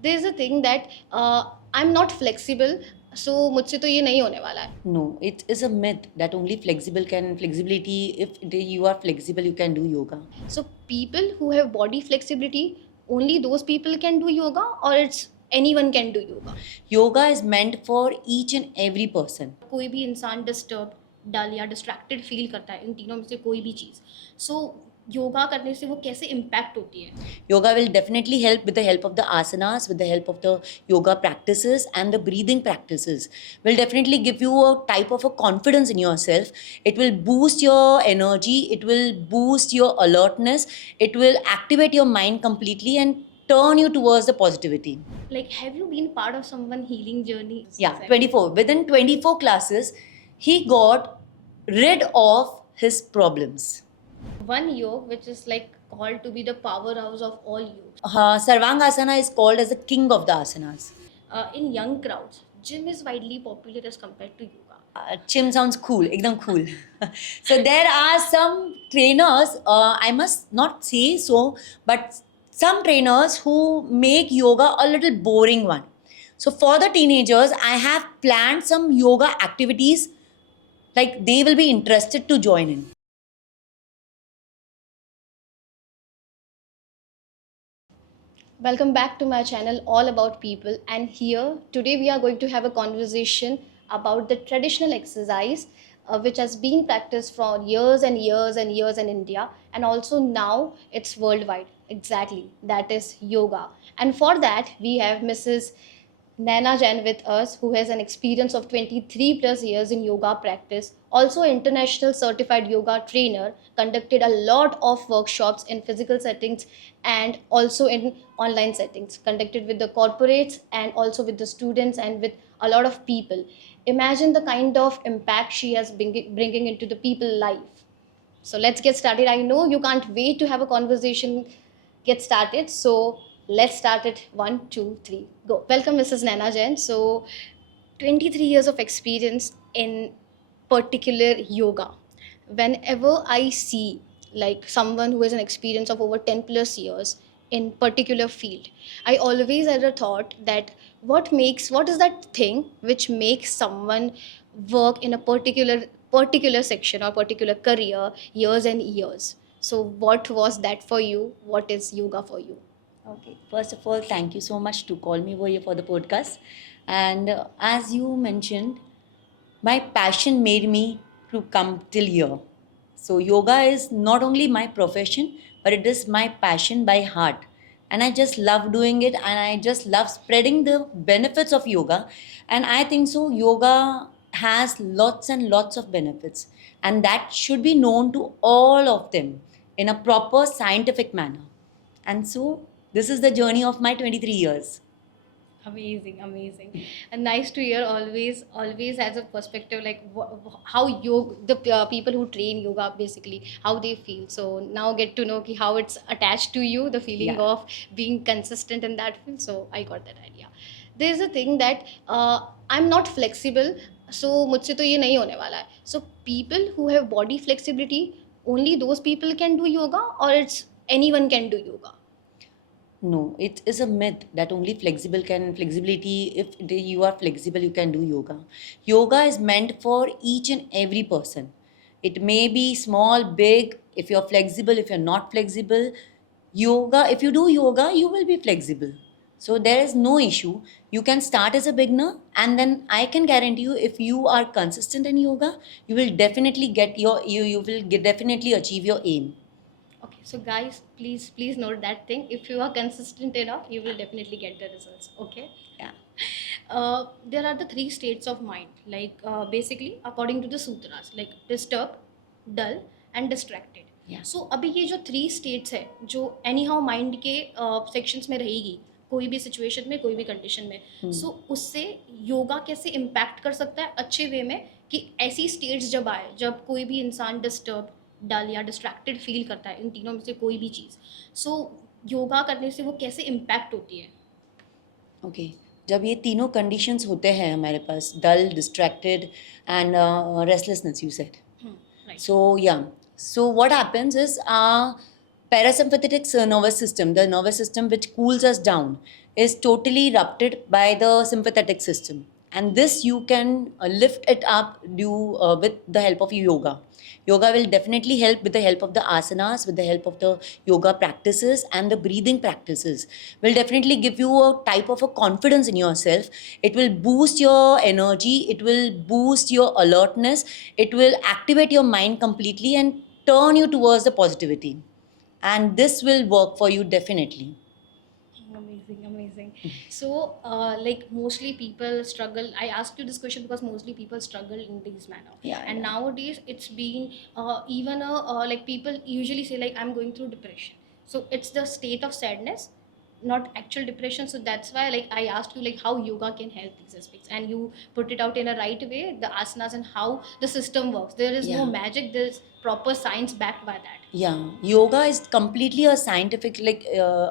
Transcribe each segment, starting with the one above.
there is a thing that I'm not flexible, so मुझसे तो ये नहीं होने वाला है. No, it is a myth that only flexibility, if you are flexible, you can do yoga. So people who have body flexibility, only those people can do yoga, or it's anyone can do yoga. Yoga is meant for each and every person. कोई भी इंसान disturb, डल या distracted feel करता है इन तीनों में से कोई भी चीज़, सो योगा करने से वो कैसे इम्पैक्ट होती है. Yoga will definitely help with the help of the asanas, with the help of the yoga practices and the breathing practices. Will definitely give you a type of a confidence in yourself. It will boost your energy, it will boost your alertness, it will activate your mind completely and turn you towards the positivity. Like, have you been part of someone healing journey? Yeah, 24. Within 24 classes, he got rid of his problems. One yoga which is like called to be the powerhouse of all yoga. Sarvangasana is called as the king of the asanas. In young crowds, gym is widely popular as compared to yoga. Gym sounds cool, ekdam cool. So there are some trainers, I must not say so, but some trainers who make yoga a little boring one. So for the teenagers, I have planned some yoga activities like they will be interested to join in. Welcome back to my channel All About People, and here today we are going to have a conversation about the traditional exercise which has been practiced for years and years and years in India, and also now it's worldwide. Exactly, that is yoga. And for that we have Mrs. Naina Jain with us, who has an experience of 23 plus years in yoga practice, also international certified yoga trainer, conducted a lot of workshops in physical settings and also in online settings, conducted with the corporates and also with the students and with a lot of people. Imagine the kind of impact she has bringing into the people life. So let's get started. I know you can't wait to have a conversation get started. So let's start it. 1, 2, 3, go. Welcome, Mrs. Naina Jain. So 23 years of experience in particular yoga. Whenever I see like someone who has an experience of over 10 plus years in particular field, I always had a thought that what is that thing which makes someone work in a particular section or particular career years and years. So what was that for you? What is yoga for you? Okay, first of all, thank you so much to call me over here for the podcast. And as you mentioned, my passion made me to come till here. So, yoga is not only my profession, but it is my passion by heart. And I just love doing it and I just love spreading the benefits of yoga. And I think so, yoga has lots and lots of benefits, and that should be known to all of them in a proper scientific manner. And so, this is the journey of my 23 years. Amazing, amazing, and nice to hear. Always has a perspective like how yoga, the people who train yoga, basically how they feel. So now get to know ki how it's attached to you, the feeling Yeah. of being consistent in that field. So I got that idea. There's a thing that I'm not flexible, so मुझसे तो ये नहीं होने वाला है. So people who have body flexibility, only those people can do yoga, or it's anyone can do yoga. No, it is a myth that only flexibility, if you are flexible, you can do yoga. Yoga is meant for each and every person. It may be small, big, if you're flexible, if you're not flexible. Yoga, if you do yoga, you will be flexible. So there is no issue. You can start as a beginner, and then I can guarantee you, if you are consistent in yoga, you will definitely definitely achieve your aim. Okay, so guys, please note that thing. If you are consistent enough, you will definitely get the results. Okay. Yeah. There are the three states of mind, like basically according to the sutras, like disturbed, dull, and distracted. Yeah. So अभी ये जो three states है, जो anyhow mind के sections में रहेगी, कोई भी situation में, कोई भी condition में, so उससे योगा कैसे impact कर सकता है अच्छे वे में, कि ऐसी states जब आए, जब कोई भी इंसान disturbed, डल या डिस्ट्रैक्टेड फील करता है इन तीनों में से कोई भी चीज़, सो योगा करने से वो कैसे इम्पैक्ट होती है. ओके जब ये तीनों कंडीशंस होते हैं हमारे पास, dull, distracted and restlessness, you said. Right. So yeah, so what happens is parasympathetic nervous system, the nervous system which cools us down, is totally ruptured by the sympathetic system. And this you can lift it up with the help of yoga. Yoga will definitely help with the help of the asanas, with the help of the yoga practices and the breathing practices. Will definitely give you a type of a confidence in yourself. It will boost your energy, it will boost your alertness, it will activate your mind completely and turn you towards the positivity. And this will work for you definitely. Amazing, amazing. So, like mostly people struggle. I asked you this question because mostly people struggle in this manner. Yeah, And yeah. nowadays, it's been even like people usually say like I'm going through depression. So it's the state of sadness, not actual depression. So that's why like I asked you like how yoga can help these aspects, and you put it out in a right way, the asanas and how the system works. There is no Yeah. magic. There's proper science backed by that. Yeah, yoga is completely a scientific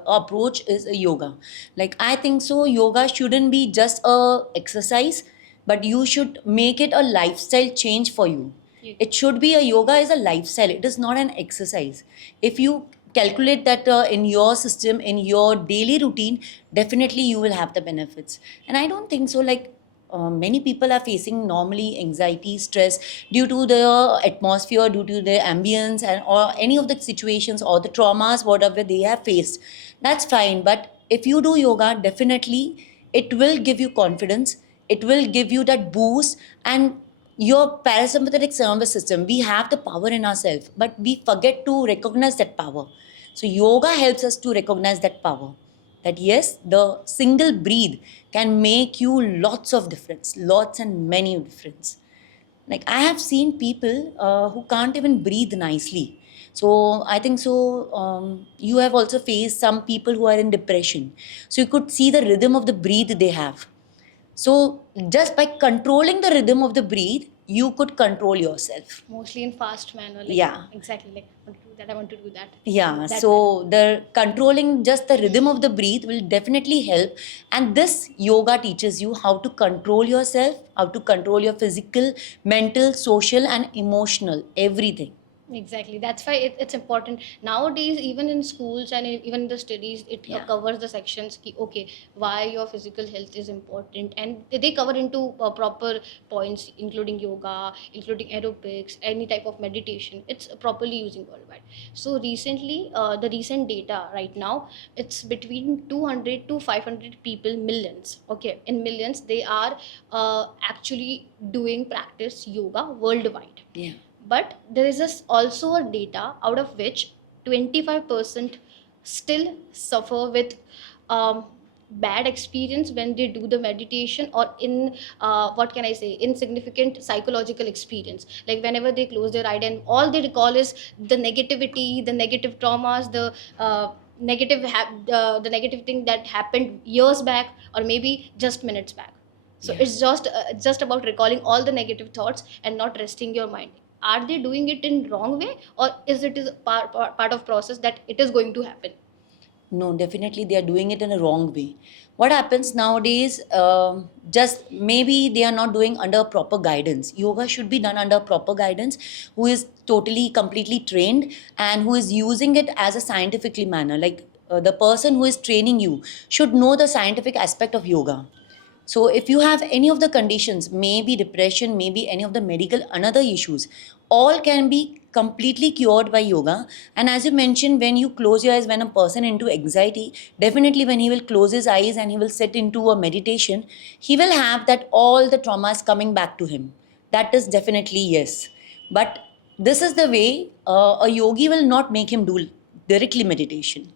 approach is a yoga. Like I think so yoga shouldn't be just a exercise, but you should make it a lifestyle change for you. Yeah. It should be a yoga is a lifestyle. It is not an exercise. If you calculate that in your system, in your daily routine, definitely you will have the benefits. And I don't think so like many people are facing normally anxiety, stress due to the atmosphere, due to the ambience, and or any of the situations or the traumas, whatever they have faced. That's fine. But if you do yoga, definitely it will give you confidence. It will give you that boost and your parasympathetic nervous system. We have the power in ourselves, but we forget to recognize that power. So yoga helps us to recognize that power, that yes, the single breathe can make you lots of difference, lots and many difference. Like I have seen people who can't even breathe nicely. So I think so you have also faced some people who are in depression, so you could see the rhythm of the breathe they have. So just by controlling the rhythm of the breathe, you could control yourself. Mostly in fast manner, like Yeah. exactly like I want to do that, I want to do that. Yeah, That manner. so the controlling just the rhythm of the breathe will definitely help. And this yoga teaches you how to control yourself, how to control your physical, mental, social, and emotional, everything. Exactly. That's why it's important nowadays. Even in schools and even in the studies, it Yeah. covers the sections. Okay, why your physical health is important, and they cover into proper points, including yoga, including aerobics, any type of meditation. It's properly using worldwide. So recently, the recent data right now, it's between 200 to 500 people, millions. Okay, in millions, they are actually doing practice yoga worldwide. Yeah. But there is also a data out of which 25% still suffer with bad experience when they do the meditation, or in what can I say, insignificant psychological experience, like whenever they close their eye and all they recall is the negativity, the negative traumas, the the negative thing that happened years back or maybe just minutes back. So Yeah. it's just about recalling all the negative thoughts and not resting your mind. Are they doing it in wrong way, or is it is part of process that it is going to happen? No, definitely they are doing it in a wrong way. What happens nowadays, just maybe they are not doing under proper guidance. Yoga should be done under proper guidance, who is totally, completely trained and who is using it as a scientifically manner. Like the person who is training you should know the scientific aspect of yoga. So if you have any of the conditions, maybe depression, maybe any of the medical another issues, all can be completely cured by yoga. And as you mentioned, when you close your eyes, when a person into anxiety, definitely when he will close his eyes and he will sit into a meditation, he will have that all the traumas coming back to him. That is definitely yes. But this is the way a yogi will not make him do directly meditation.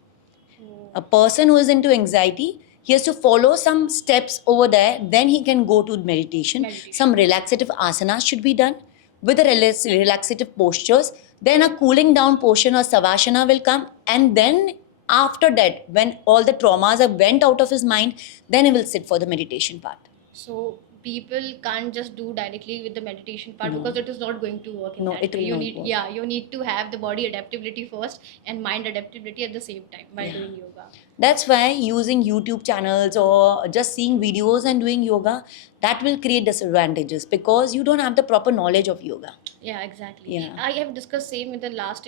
A person who is into anxiety, he has to follow some steps over there, then he can go to meditation. Some relaxative asanas should be done with the relaxative postures, then a cooling down portion or savasana will come, and then after that, when all the traumas are went out of his mind, then he will sit for the meditation part. So people can't just do directly with the meditation part, No. because it is not going to work in No, that it way. will You not need work. Yeah, you need to have the body adaptability first and mind adaptability at the same time by Yeah. doing yoga. That's why using YouTube channels or just seeing videos and doing yoga, that will create disadvantages because you don't have the proper knowledge of yoga. Yeah, exactly. Yeah. I have discussed same in the last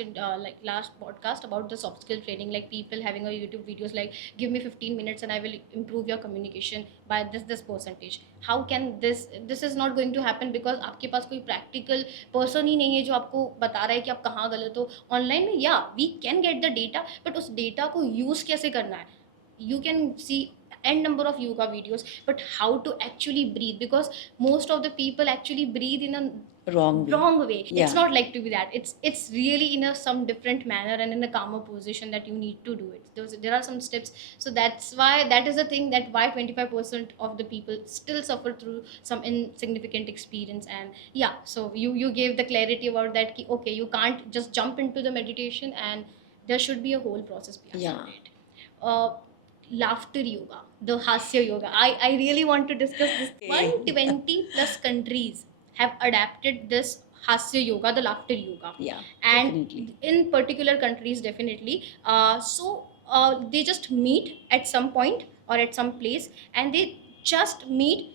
podcast about the soft skill training, like people having a YouTube videos like give me 15 minutes and I will improve your communication by this percentage. How can this is not going to happen because आपके पास कोई practical person ही नहीं है जो आपको बता रहा है कि आप कहाँ गलत हो. Online में yeah we can get the data, but उस data को use कैसे करना है? You can see n number of yoga videos, but how to actually breathe, because most of the people actually breathe in a Wrong way. wrong way. Yeah. It's not like to be that, it's really in a some different manner and in a calmer position that you need to do it. There are some steps, so that's why that is the thing that why 25% of the people still suffer through some insignificant experience. And yeah, so you gave the clarity about that ki, okay, you can't just jump into the meditation and there should be a whole process behind Yeah. it. Laughter yoga, the hasya yoga. I really want to discuss this. Okay. 120 plus countries have adapted this hasya yoga, the laughter yoga. Yeah, And definitely. in particular countries, definitely. They just meet at some point or at some place, and they just meet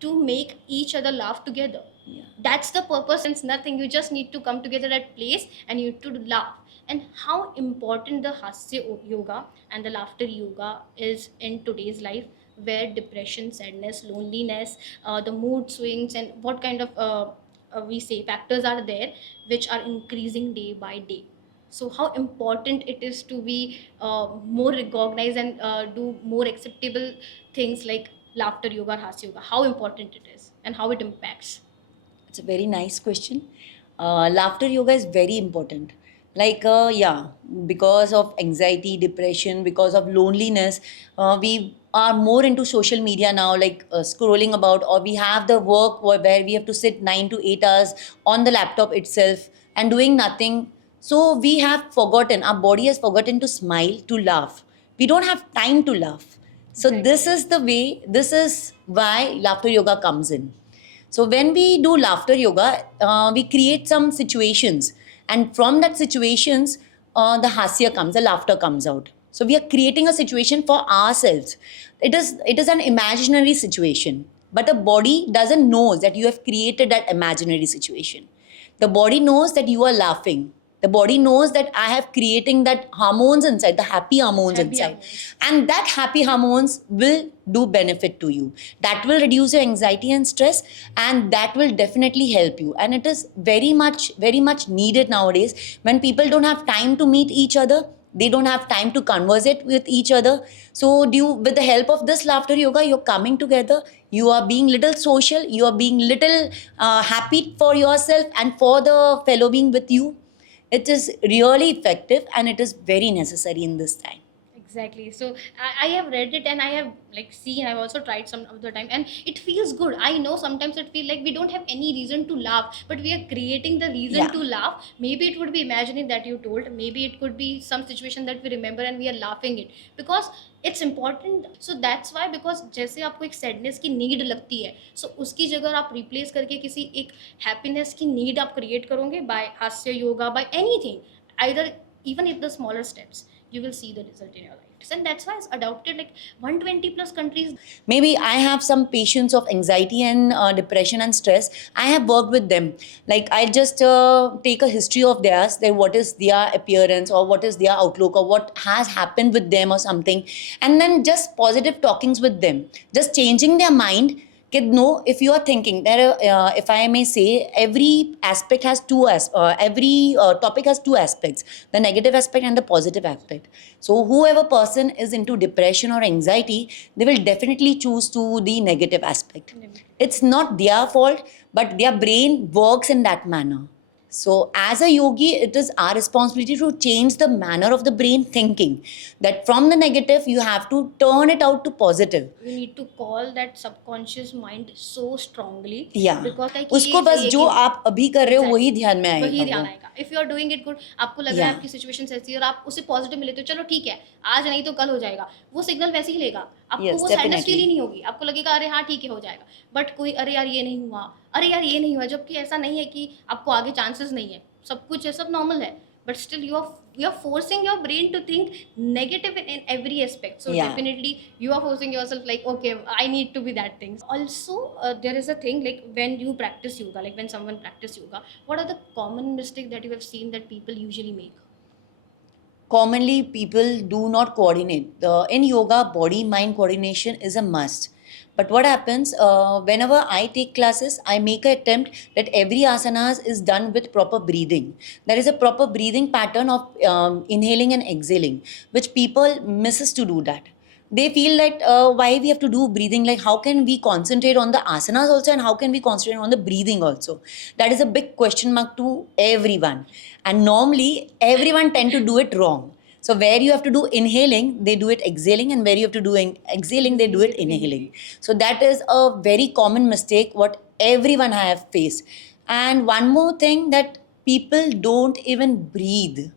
to make each other laugh together. Yeah. That's the purpose. It's nothing, you just need to come together at place and you to laugh. And how important the hasya yoga and the laughter yoga is in today's life, where depression, sadness, loneliness, the mood swings, and what kind of we say factors are there which are increasing day by day. So how important it is to be more recognized and do more acceptable things like laughter yoga or hasya yoga, how important it is and how it impacts. It's a very nice question. Laughter yoga is very important. Like, yeah, because of anxiety, depression, because of loneliness, we are more into social media now, like scrolling about, or we have the work where we have to sit 9 to 8 hours on the laptop itself and doing nothing. So we have forgotten, our body has forgotten to smile, to laugh. We don't have time to laugh. So this is the way, this is why laughter yoga comes in. So when we do laughter yoga, we create some situations, and from that situations, the hasya comes, the laughter comes out. So we are creating a situation for ourselves. It is an imaginary situation, but the body doesn't know that you have created that imaginary situation. The body knows that you are laughing. The body knows that I have creating that hormones inside, the happy hormones Happy inside. hormones. And that happy hormones will do benefit to you. That will reduce your anxiety and stress, and that will definitely help you. And it is very much needed nowadays when people don't have time to meet each other. They don't have time to conversate with each other. So with the help of this laughter yoga, you're coming together, you are being little social, you are being little happy for yourself and for the fellow being with you. It is really effective and it is very necessary in this time. Exactly. So I have read it and I have like seen, I've also tried some of the time and it feels good. I know sometimes it feel like we don't have any reason to laugh, but we are creating the reason Yeah. to laugh. Maybe it would be imagining that you told, maybe it could be some situation that we remember and we are laughing it because it's important. So that's why, because जैसे आपको एक sadness की need लगती है, so उसकी जगह आप replace करके किसी एक हैप्पीनेस की नीड आप क्रिएट करोगे बाय हास्य yoga, by anything, either even if the smaller steps, you will see the result in your life. And that's why it's adopted like 120 plus countries. Maybe I have some patients of anxiety and depression and stress. I have worked with them. Like I just take a history of theirs, that what is their appearance or what is their outlook or what has happened with them or something, and then just positive talkings with them, just changing their mind. No, if you are thinking that, if I may say, every aspect has every topic has two aspects: the negative aspect and the positive aspect. So, whoever person is into depression or anxiety, they will definitely choose to the negative aspect. It's not their fault, but their brain works in that manner. So, as a yogi, it is our responsibility to change the manner of the brain thinking. That from the negative, you have to turn it out to positive. You need to call that subconscious mind so strongly. Yeah. Because like उसको बस जो आप अभी कर रहे हो वही ध्यान में आएगा. वही ध्यान आएगा. If you are doing it good, आपको लग रहा है Yeah. आपकी सिचुएशन ऐसी है और आप उसे पॉजिटिव में लेते हो, चलो ठीक है आज नहीं तो कल हो जाएगा, वो सिग्नल वैसे ही लेगा. आपको Yes, वो सैडनेस definitely. फील ही नहीं होगी. आपको लगेगा अरे हाँ ठीक है हो जाएगा. बट कोई अरे यार ये नहीं हुआ, अरे यार ये नहीं हुआ, जबकि ऐसा नहीं है कि आपको आगे चांसेस नहीं है. सब कुछ है, सब नॉर्मल है. but still you are forcing your brain to think negative in every aspect. So Yeah. definitely you are forcing yourself like, okay, I need to be that thing. Also, there is a thing like when you practice yoga, like when someone practice yoga, what are the common mistakes that you have seen that people usually make? Commonly people do not coordinate. In yoga, body mind coordination is a must. But what happens, whenever I take classes, I make an attempt that every asanas is done with proper breathing. There is a proper breathing pattern of inhaling and exhaling, which people misses to do that. They feel that why we have to do breathing, like how can we concentrate on the asanas also and how can we concentrate on the breathing also. That is a big question mark to everyone, and normally everyone tend to do it wrong. So where you have to do inhaling, they do it exhaling, and where you have to do exhaling, they do it inhaling. So that is a very common mistake what everyone have faced. And one more thing, that people don't even breathe.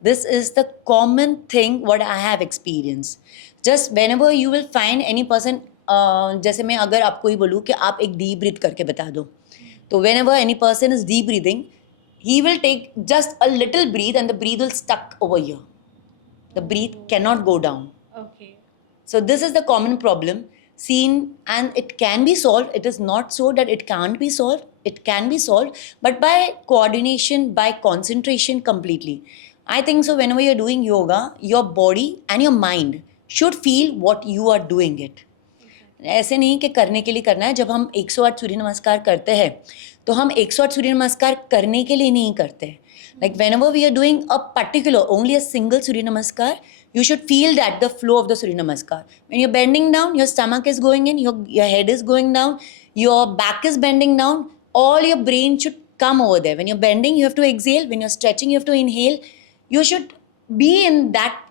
This is the common thing what I have experienced. Just whenever you will find any person, जैसे मैं अगर आपको ही बोलूँ कि आप एक deep breath करके बता दो, तो whenever any person is deep breathing, he will take just a little breathe and the breathe will stuck over here. The breath cannot go down. Okay. So this is the common problem seen, and it can be solved. It is not so that it can't be solved. It can be solved, but by coordination, by concentration completely. I think so. Whenever you're doing yoga, your body and your mind should feel what you are doing it. ऐसे नहीं कि करने के लिए करना है. जब हम 108 सूर्य नमस्कार करते हैं, तो हम 108 सूर्य नमस्कार करने के लिए नहीं करते. Like whenever we are doing a particular, only a single Surya Namaskar, you should feel that the flow of the Surya Namaskar. When you're bending down, your stomach is going in, your head is going down, your back is bending down, all your brain should come over there. When you're bending, you have to exhale. When you're stretching, you have to inhale. You should be in that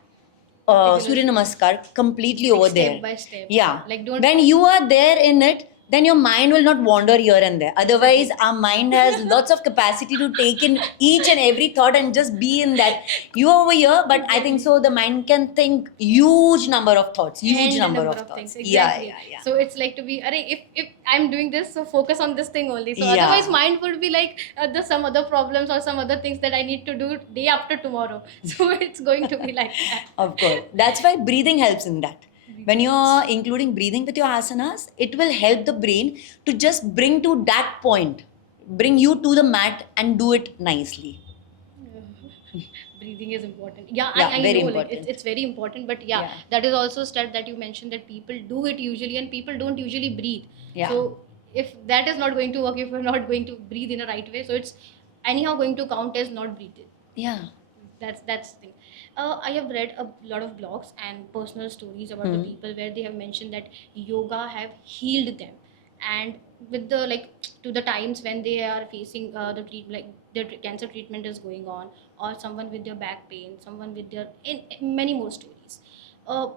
Surya Namaskar completely Like over step there. by step. Yeah. Like don't. When you are there in it, then your mind will not wander here and there. Otherwise, our mind has lots of capacity to take in each and every thought and just be in that. You are over here, but I think so the mind can think huge number of thoughts, huge N number of things. thoughts. Exactly. Yeah. So it's like to be, if I'm doing this, so focus on this thing only. So Yeah. otherwise, mind would be like the some other problems or some other things that I need to do day after tomorrow. So it's going to be like that. Of course. That's why breathing helps in that. When you're including breathing with your asanas, it will help the brain to just bring to that point, bring you to the mat and do it nicely. Breathing is important. Yeah, Yeah, I very know, like important. it's very important. But yeah, Yeah. that is also a stat that you mentioned that people do it usually and people don't usually breathe. Yeah. So if that is not going to work, if we're not going to breathe in a right way, so it's anyhow going to count as not breathing. Yeah. That's the thing. I have read a lot of blogs and personal stories about the people where they have mentioned that yoga have healed them, and with the like to the times when they are facing the treat like their cancer treatment is going on, or someone with their back pain, someone with their in many more stories. Uh,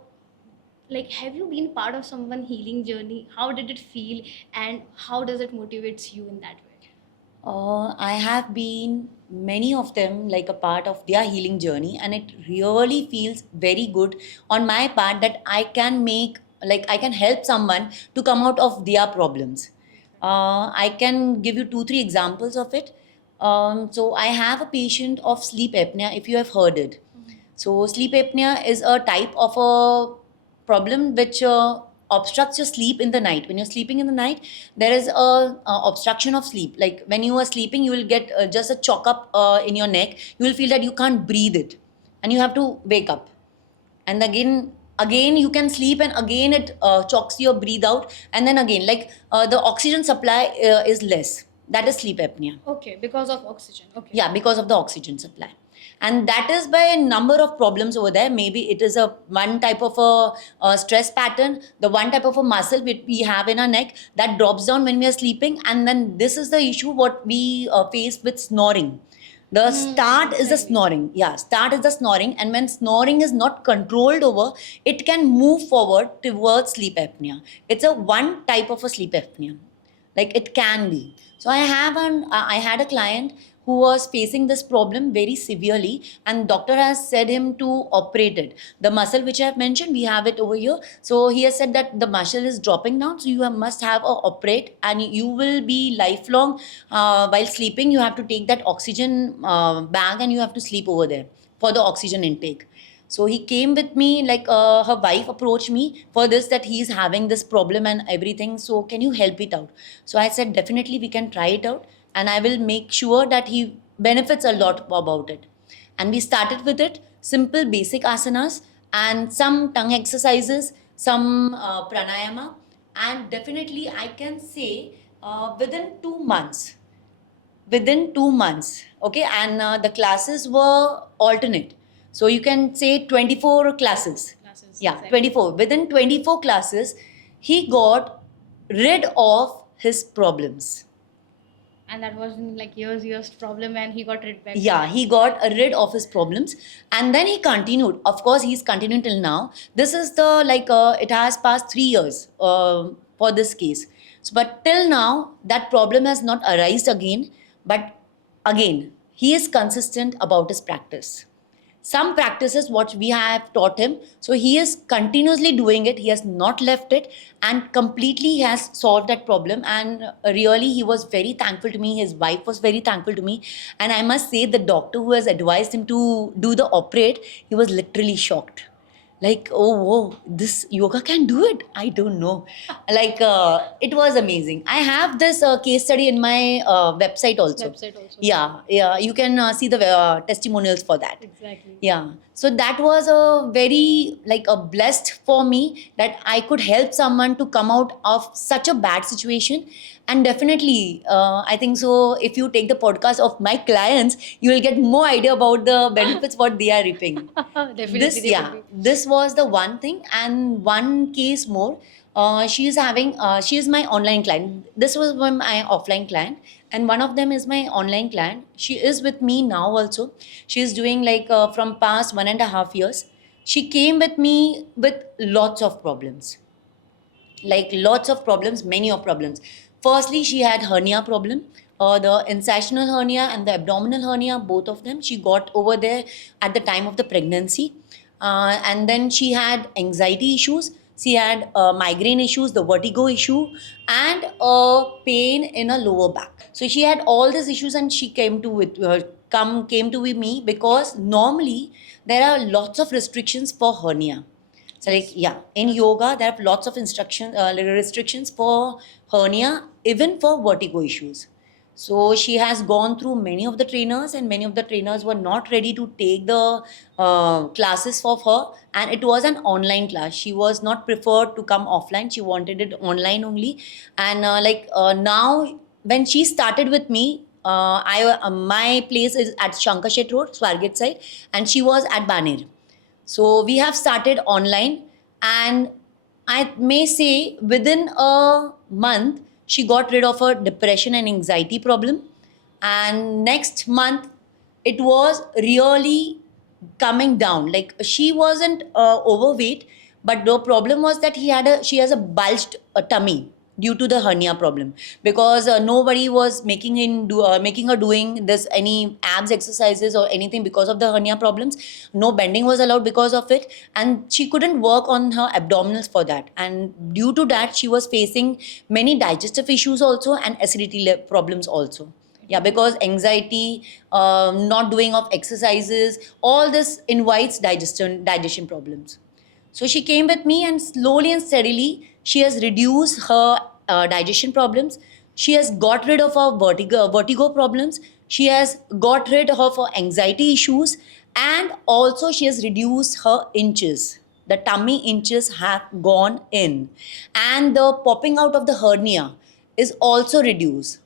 like have you been part of someone healing journey? How did it feel, and how does it motivates you in that way? I have been many of them like a part of their healing journey, and it really feels very good on my part that I can make, like, I can help someone to come out of their problems. I can give you two, three examples of it. So, I have a patient of sleep apnea, if you have heard it. So, sleep apnea is a type of a problem which obstructs your sleep in the night. When you're sleeping in the night, there is a obstruction of sleep. Like when you are sleeping, you will get just a choke up in your neck. You will feel that you can't breathe it, and you have to wake up. And again you can sleep, and again it chokes your breathe out, and then again like the oxygen supply is less. That is sleep apnea. Okay, because of oxygen. Okay. Yeah, because of the oxygen supply. And that is by a number of problems over there. Maybe it is a one type of a stress pattern, the one type of a muscle which we have in our neck that drops down when we are sleeping. And then this is the issue what we face with snoring. The start is the exactly. snoring. Yeah, start is the snoring. And when snoring is not controlled over, it can move forward towards sleep apnea. It's a one type of a sleep apnea. Like it can be. So I had a client who was facing this problem very severely, and doctor has said him to operate it. The muscle which I have mentioned, we have it over here. So he has said that the muscle is dropping down, so must have a operate, and you will be lifelong. While sleeping, you have to take that oxygen bag and you have to sleep over there for the oxygen intake. So he came with me, like her wife approached me for this, that he is having this problem and everything. So can you help it out? So I said, definitely we can try it out, and I will make sure that he benefits a lot about it. And we started with it, simple basic asanas and some tongue exercises, some pranayama, and definitely I can say within 2 months, okay, and the classes were alternate, so you can say 24 classes. Yeah, exactly. 24. Within 24 classes, he got rid of his problems. And that was like years problem, and he got rid back. Yeah, he got rid of his problems, and then he continued. Of course, he's continuing till now. This is the like it has passed 3 years for this case. So, but till now, that problem has not arisen again. But again, he is consistent about his practice. Some practices what we have taught him, so he is continuously doing it, he has not left it, and completely has solved that problem. And really he was very thankful to me, his wife was very thankful to me, and I must say the doctor who has advised him to do the operate, he was literally shocked, like, oh whoa, this yoga can do it, I don't know. Like it was amazing. I have this case study in my website also. Yeah, you can see the testimonials for that. Exactly. Yeah, so that was a very like a blessed for me that I could help someone to come out of such a bad situation. And definitely I think so if you take the podcast of my clients, you will get more idea about the benefits what they are reaping. This was the one thing. And one case more, she is my online client. This was my offline client, and one of them is my online client. She is with me now also. She is doing like from past 1.5 years. She came with me with lots of problems, like lots of problems, many of problems. Firstly, she had hernia problem, the incisional hernia and the abdominal hernia, both of them she got over there at the time of the pregnancy. And then she had anxiety issues, she had migraine issues, the vertigo issue, and pain in a lower back. So she had all these issues, and she came to with me because normally there are lots of restrictions for hernia. So like yeah, in yoga there are lots of restrictions for hernia, even for vertigo issues. So she has gone through many of the trainers, and many of the trainers were not ready to take the classes for her. And it was an online class. She was not preferred to come offline. She wanted it online only. And now, when she started with me, my place is at Shankar Shet Road, Swargate side, and she was at Baner. So we have started online, and I may say within a month, she got rid of her depression and anxiety problem. And next month, it was really coming down. Like she wasn't overweight, but the problem was that she has a bulged tummy due to the hernia problem, because nobody was making her doing this any abs exercises or anything because of the hernia problems. No bending was allowed because of it, and she couldn't work on her abdominals for that. And due to that, she was facing many digestive issues also, and acidity problems also. Yeah, because anxiety, not doing of exercises, all this invites digestion problems. So she came with me, and slowly and steadily, she has reduced her digestion problems. She has got rid of her vertigo problems. She has got rid of her anxiety issues, and also she has reduced her inches. The tummy inches have gone in, and the popping out of the hernia is also reduced.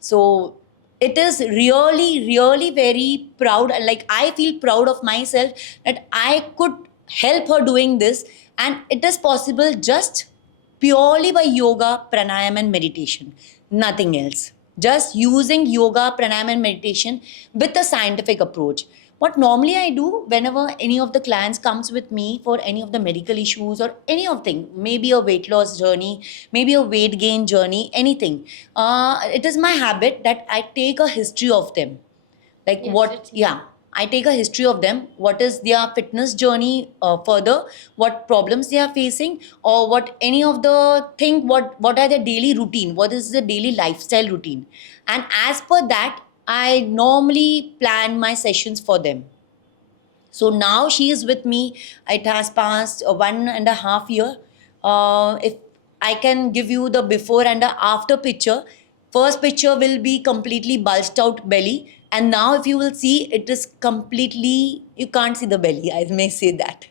So it is really very proud, and like I feel proud of myself that I could help her doing this. And it is possible just purely by yoga, pranayama and meditation, nothing else. Just using yoga, pranayama and meditation with a scientific approach. What normally I do whenever any of the clients comes with me for any of the medical issues or any of thing, maybe a weight loss journey, maybe a weight gain journey, anything, it is my habit that I take a history of them. Like Yes, what, it's yeah, I take a history of them, what is their fitness journey further, what problems they are facing, or what any of the thing, what are their daily routine, what is the daily lifestyle routine, and as per that I normally plan my sessions for them. So now she is with me. It has passed 1.5 year. If I can give you the before and the after picture, first picture will be completely bulged out belly, and now if you will see, it is completely, you can't see the belly. I may say that.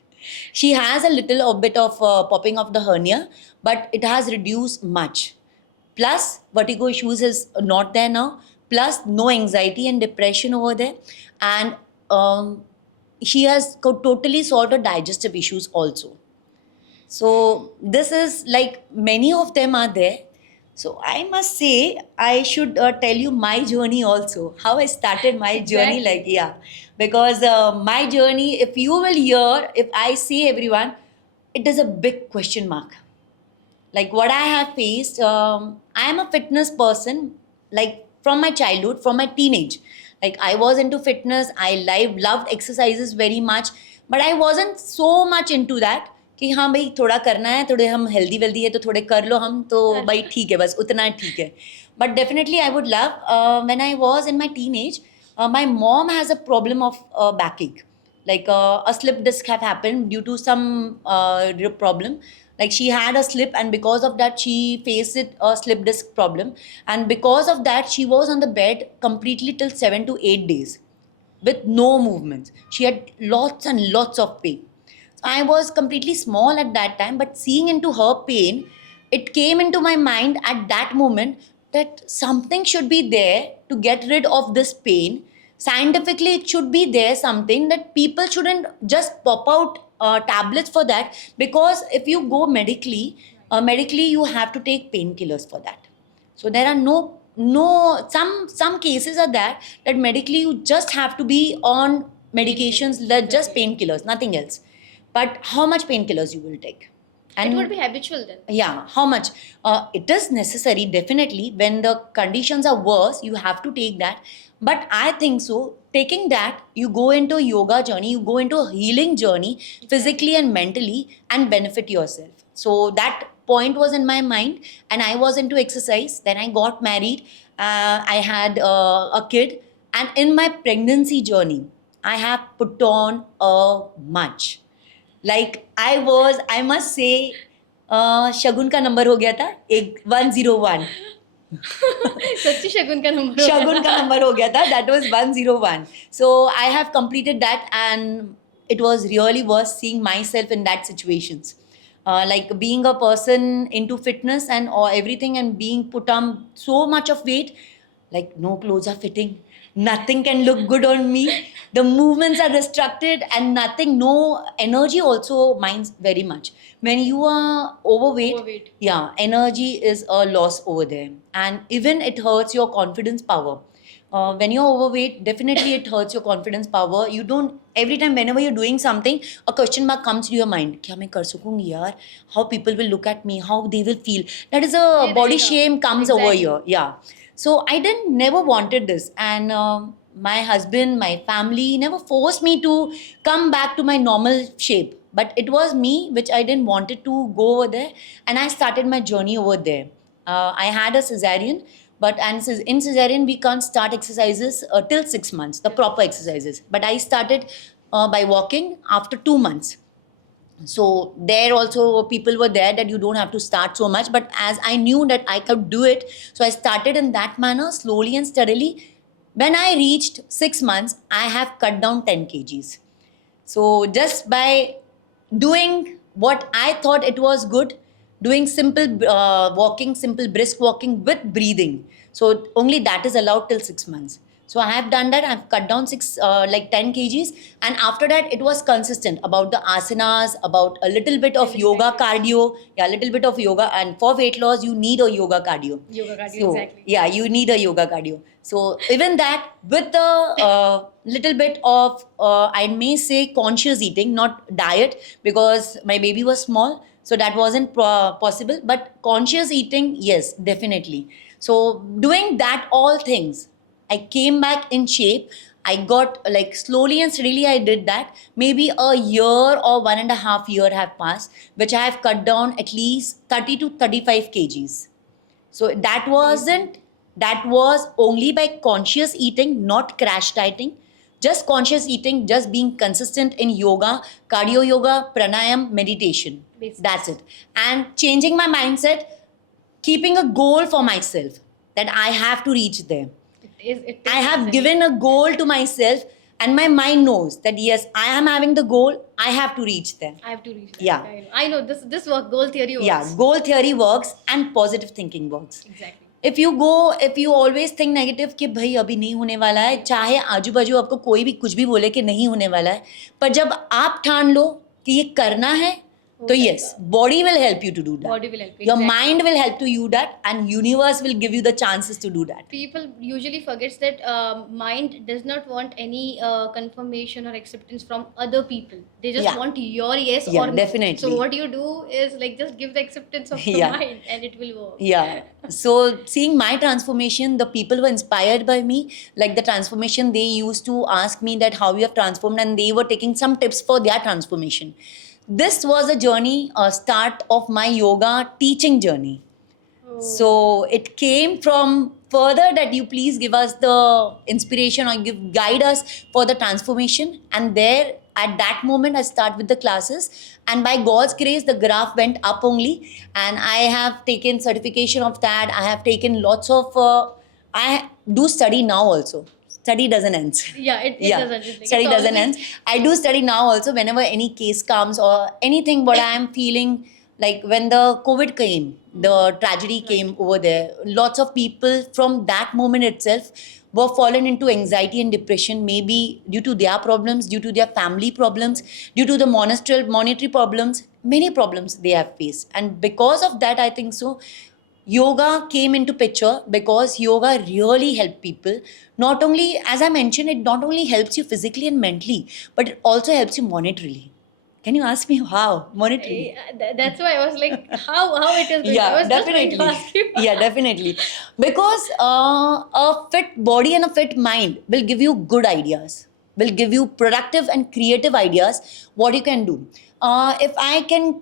She has a little bit of popping of the hernia, but it has reduced much. Plus, vertigo issues is not there now. Plus, no anxiety and depression over there, and she has totally solved her digestive issues also. So this is like many of them are there. So I must say I should tell you my journey also, how I started my journey. Exactly. Like, yeah, because my journey, if you will hear, if I say everyone, it is a big question mark. Like what I have faced, I am a fitness person, like from my childhood, from my teenage. Like I was into fitness, loved exercises very much, but I wasn't so much into that कि हाँ भाई थोड़ा करना है, थोड़े हम healthy wealthy है तो थोड़े कर लो, हम तो भाई ठीक है, बस उतना ठीक है. But definitely I would love, when I was in my teenage, my mom has a problem of backache. Like a slip disc have happened due to some problem. Like she had a slip, and because of that she faced a slip disc problem, and because of that she was on the bed completely till 7 to 8 days with no movements. She had lots and lots of pain. I was completely small at that time, but seeing into her pain, it came into my mind at that moment that something should be there to get rid of this pain. Scientifically, it should be there something that people shouldn't just pop out tablets for that, because if you go medically you have to take painkillers for that. So there are some cases are that medically you just have to be on medications that just painkillers, nothing else. But how much painkillers you will take? It And would be habitual then. yeah, how much? It is necessary, definitely. When the conditions are worse, you have to take that. But I think so, taking that, you go into a yoga journey, you go into a healing journey, physically and mentally, and benefit yourself. So that point was in my mind, and I was into exercise. Then I got married, I had a kid, and in my pregnancy journey, I have put on a much. Like I must say शगुन का number हो गया था एक 101. सच्ची शगुन का number हो गया शगुन का था. नंबर हो गया था, that was 101. So I have completed that, and it was really worth seeing myself in that situations. Like being a person into fitness and or everything, and being put on so much of weight, like no clothes are fitting, nothing can look good on me, the movements are restricted, and nothing, no energy also minds very much. When you are overweight, yeah, energy is a loss over there, and even it hurts your confidence power. When you're overweight, definitely it hurts your confidence power. You don't, every time whenever you're doing something, a question mark comes to your mind, क्या मैं कर सकूंगी यार, how people will look at me, how they will feel. That is a ये body रहेगा. shame comes over Exactly. here. Yeah. So I didn't never wanted this, and my husband, my family never forced me to come back to my normal shape. But it was me which I didn't wanted to go over there, and I started my journey over there. I had a cesarean, but and in cesarean we can't start exercises till 6 months, the proper exercises. But I started by walking after 2 months. So there also people were there that you don't have to start so much, but as I knew that I could do it, so I started in that manner slowly and steadily. When I reached 6 months, I have cut down 10 kgs. So just by doing what I thought it was good, doing simple walking, simple brisk walking with breathing. So only that is allowed till 6 months. So I have done that. I've cut down 10 kgs, and after that it was consistent about the asanas, about a little bit of yoga cardio. Yeah, a little bit of yoga, and for weight loss you need a yoga cardio. Yoga cardio, So exactly. yeah, you need a yoga cardio. So even that with the little bit of I may say conscious eating, not diet, because my baby was small, so that wasn't possible. But conscious eating, yes, definitely. So doing that all things, I came back in shape. I got like slowly and steadily I did that. Maybe a year or 1.5 year have passed, which I have cut down at least 30 to 35 kgs. So that was only by conscious eating, not crash dieting. Just conscious eating, just being consistent in yoga, cardio yoga, pranayam, meditation. Basics. That's it. And changing my mindset, keeping a goal for myself that I have to reach there. It I is have very- given a goal to myself, and my mind knows that yes, I am having the goal, I have to reach there. I have to reach that. Yeah. I know this work goal theory works. Yeah, goal theory works and positive thinking works. Exactly. If you always think negative कि भाई अभी नहीं होने वाला है, चाहे आजू बाजू आपको कोई भी कुछ भी बोले कि नहीं होने वाला है, पर जब आप ठान लो कि ये करना है, तो yes, body will help you to do that. Body will help you, your exactly. Mind will help to you that, and universe will give you the chances to do that. People usually forgets that mind does not want any confirmation or acceptance from other people. They just Yeah. want your yes Yeah, or no. definitely. So what you do is like just give the acceptance of the Yeah. mind and it will work. Yeah. So seeing my transformation, the people were inspired by me. Like the transformation, they used to ask me that how you have transformed, and they were taking some tips for their transformation. This was a journey, a start of my yoga teaching journey. Oh. So it came from further that you please give us the inspiration or guide us for the transformation. And there at that moment I start with the classes, and by God's grace the graph went up only, and I have taken certification of that. I have taken lots of I do study now also. Study doesn't end. Yeah, it doesn't. It's like- Study it's doesn't always- end. I do study now also. Whenever any case comes or anything, what I am feeling, like when the COVID came, the tragedy came over there, lots of people from that moment itself were fallen into anxiety and depression, maybe due to their problems, due to their family problems, due to the monetary problems, many problems they have faced. And because of that, I think so, yoga came into picture, because yoga really helped people. Not only, as I mentioned, it not only helps you physically and mentally, but it also helps you monetarily. Can you ask me how? Monetarily. That's why I was like, how it is going? Yeah, I was just going to definitely. ask you. Yeah, definitely. Because a fit body and a fit mind will give you good ideas, will give you productive and creative ideas what you can do. If I can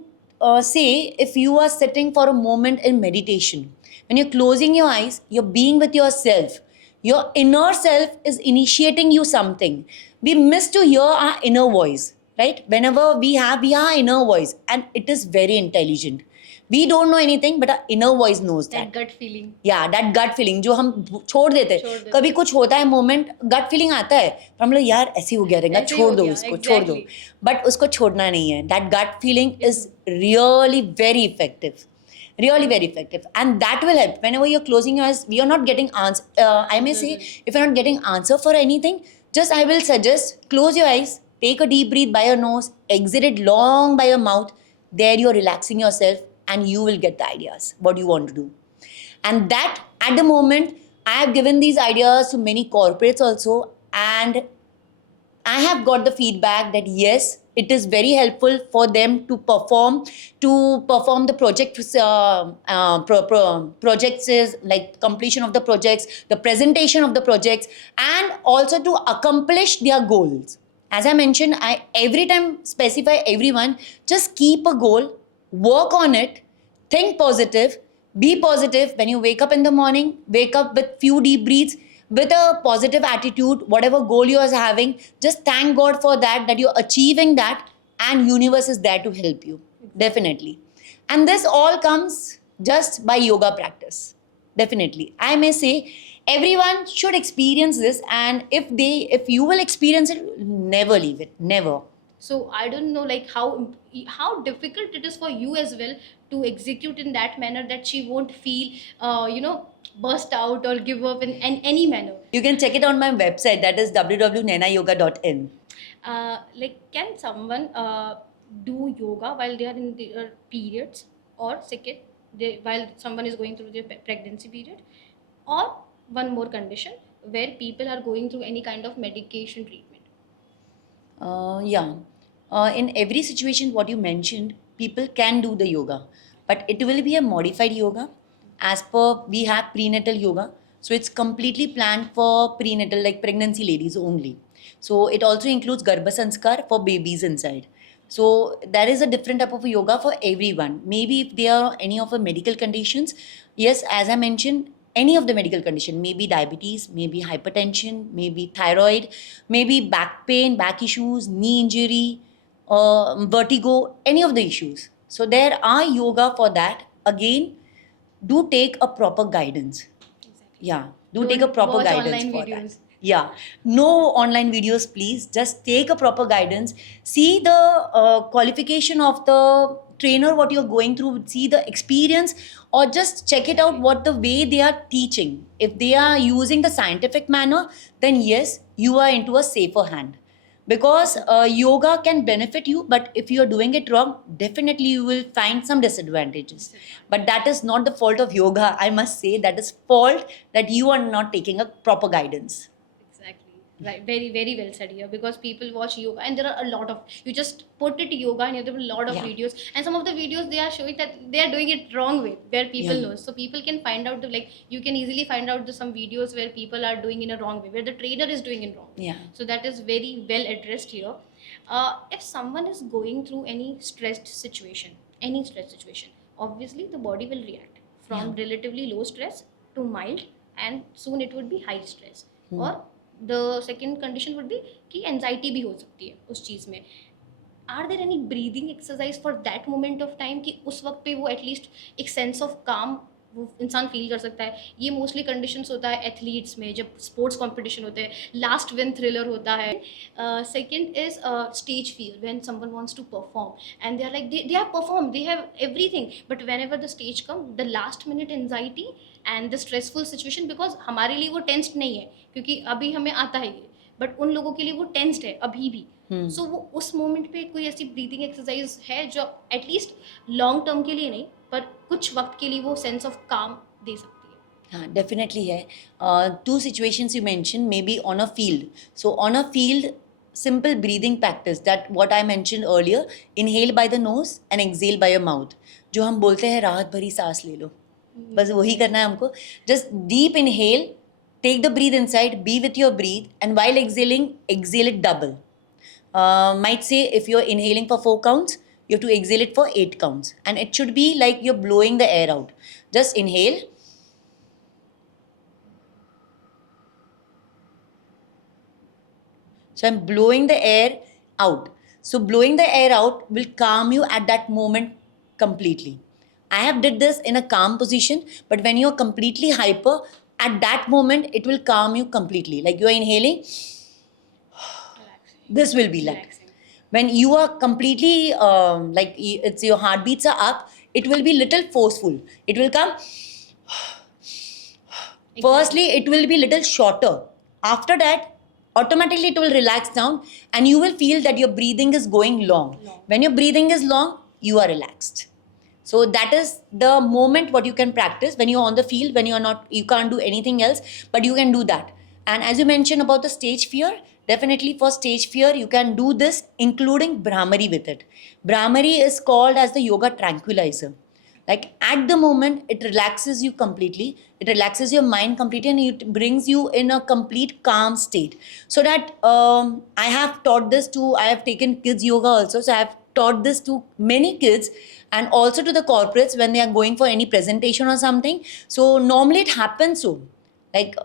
say, if you are sitting for a moment in meditation, when you're closing your eyes, you're being with yourself. Your inner self is initiating you something. We miss to hear our inner voice, right? Whenever we have our inner voice, and it is very intelligent. We don't know anything, but our inner voice knows that. That gut feeling. या that gut feeling जो हम छोड़ देते छोड़ हैं. देते कभी कुछ होता है मोमेंट, गट फीलिंग आता है, पर हम लोग यार ऐसे ही हो गया रहेगा, ऐसे ही छोड़ हो दो गया, उसको, छोड़ दो. exactly. बट उसको छोड़ना नहीं है. That gut feeling is really very effective. Really very effective, and that will help. Whenever you're closing your eyes, we are not getting answer. I may say, if you're not getting answer for anything, just I will suggest close your eyes, take a deep breath by your nose, exit it long by your mouth. There you're relaxing yourself, and you will get the ideas what you want to do. And that at the moment, I have given these ideas to many corporates also, and I have got the feedback that yes, it is very helpful for them to perform the projects. Projects is like completion of the projects, the presentation of the projects, and also to accomplish their goals. As I mentioned, I every time specify everyone, just keep a goal, work on it, think positive, be positive. When you wake up in the morning, wake up with few deep breaths, with a positive attitude, whatever goal you are having, just thank God for that you're achieving that, and universe is there to help you, definitely. And this all comes just by yoga practice, definitely. I may say everyone should experience this, and if you will experience it, never leave it, never. So I don't know like how difficult it is for you as well to execute in that manner that she won't feel burst out or give up in any manner. You can check it on my website, that is www.nenayoga.in. Like can someone do yoga while they are in their periods, or second while someone is going through their pregnancy period, or one more condition where people are going through any kind of medication treatment? Yeah. In every situation what you mentioned, people can do the yoga, but it will be a modified yoga. As per, we have prenatal yoga. So it's completely planned for prenatal, like pregnancy ladies only. So it also includes Garbha Sanskar for babies inside. So there is a different type of yoga for everyone. Maybe if there are any of the medical conditions, yes, as I mentioned, any of the medical condition, maybe diabetes, maybe hypertension, maybe thyroid, maybe back pain, back issues, knee injury, vertigo, any of the issues. So there are yoga for that. Again, do take a proper guidance. Exactly. Yeah, do take a Don't proper watch guidance online for that. videos. Yeah, no online videos, please. Just take a proper guidance. See the qualification of the trainer, what you're going through, see the experience, or just check it out what the way they are teaching. If they are using the scientific manner, then yes, you are into a safer hand. Because yoga can benefit you, but if you are doing it wrong, definitely you will find some disadvantages. But that is not the fault of yoga. I must say that is fault that you are not taking a proper guidance. Exactly. Right. Very, very well said here, because people watch yoga and there are a lot of, you just put it yoga and you have a lot of Yeah. videos, and some of the videos they are showing that they are doing it wrong way where people Yeah. know. So people can find out the, like, you can easily find out the some videos where people are doing in a wrong way, where the trainer is doing it wrong. Yeah. So that is very well addressed here. If someone is going through any stress situation, obviously the body will react from Yeah. relatively low stress to mild, and soon it would be high stress. Hmm. और the second condition would be कि anxiety भी हो सकती है उस चीज़ में. Are there any breathing exercise for that moment of time कि उस वक्त पे वो एटलीस्ट एक सेंस ऑफ काम वो इंसान फील कर सकता है. ये मोस्टली कंडीशंस होता है एथलीट्स में, जब स्पोर्ट्स कंपटीशन होते हैं, लास्ट विन थ्रिलर होता है. Second is stage fear when someone wants to perform and they are like they have perform, they have everything, but whenever the stage come the last minute anxiety and the stressful situation, because हमारे लिए वो tensed नहीं है क्योंकि अभी हमें आता है ये, बट उन लोगों के लिए वो टेंस्ड है अभी भी. सो वो उस मोमेंट पे कोई ऐसी ब्रीदिंग एक्सरसाइज है जो एटलीस्ट लॉन्ग टर्म के लिए नहीं पर कुछ वक्त के लिए वो सेंस ऑफ काम दे सकती है? हाँ, definitely है. Two situations you mentioned, maybe on a field. So on a field, simple breathing practice that what I mentioned earlier, inhale by the nose and exhale by your mouth. जो हम बोलते हैं राहत भरी सांस ले लो, बस वही करना है हमको. Just deep inhale, take the breathe inside, be with your breathe, and while exhaling, exhale it double. Might say if you're inhaling for 4 counts, you have to exhale it for 8 counts. And it should be like you're blowing the air out. Just inhale. So I'm blowing the air out. So blowing the air out will calm you at that moment completely. I have did this in a calm position, but when you're completely hyper, at that moment it will calm you completely. Like you're inhaling, Relaxing. this will be like. Relaxing. When you are completely like it's your heartbeats are up, it will be little forceful. It will come. Firstly, it will be little shorter. After that, automatically it will relax down, and you will feel that your breathing is going long. When your breathing is long, you are relaxed. So that is the moment what you can practice when you're on the field, when you're not, you can't do anything else, but you can do that. And as you mentioned about the stage fear, definitely for stage fear, you can do this, including Brahmari with it. Brahmari is called as the yoga tranquilizer. Like at the moment, it relaxes you completely, it relaxes your mind completely, and it brings you in a complete calm state. So that I have taught this to, I have taken kids yoga also, so I have taught this to many kids and also to the corporates when they are going for any presentation or something. So normally it happens so, like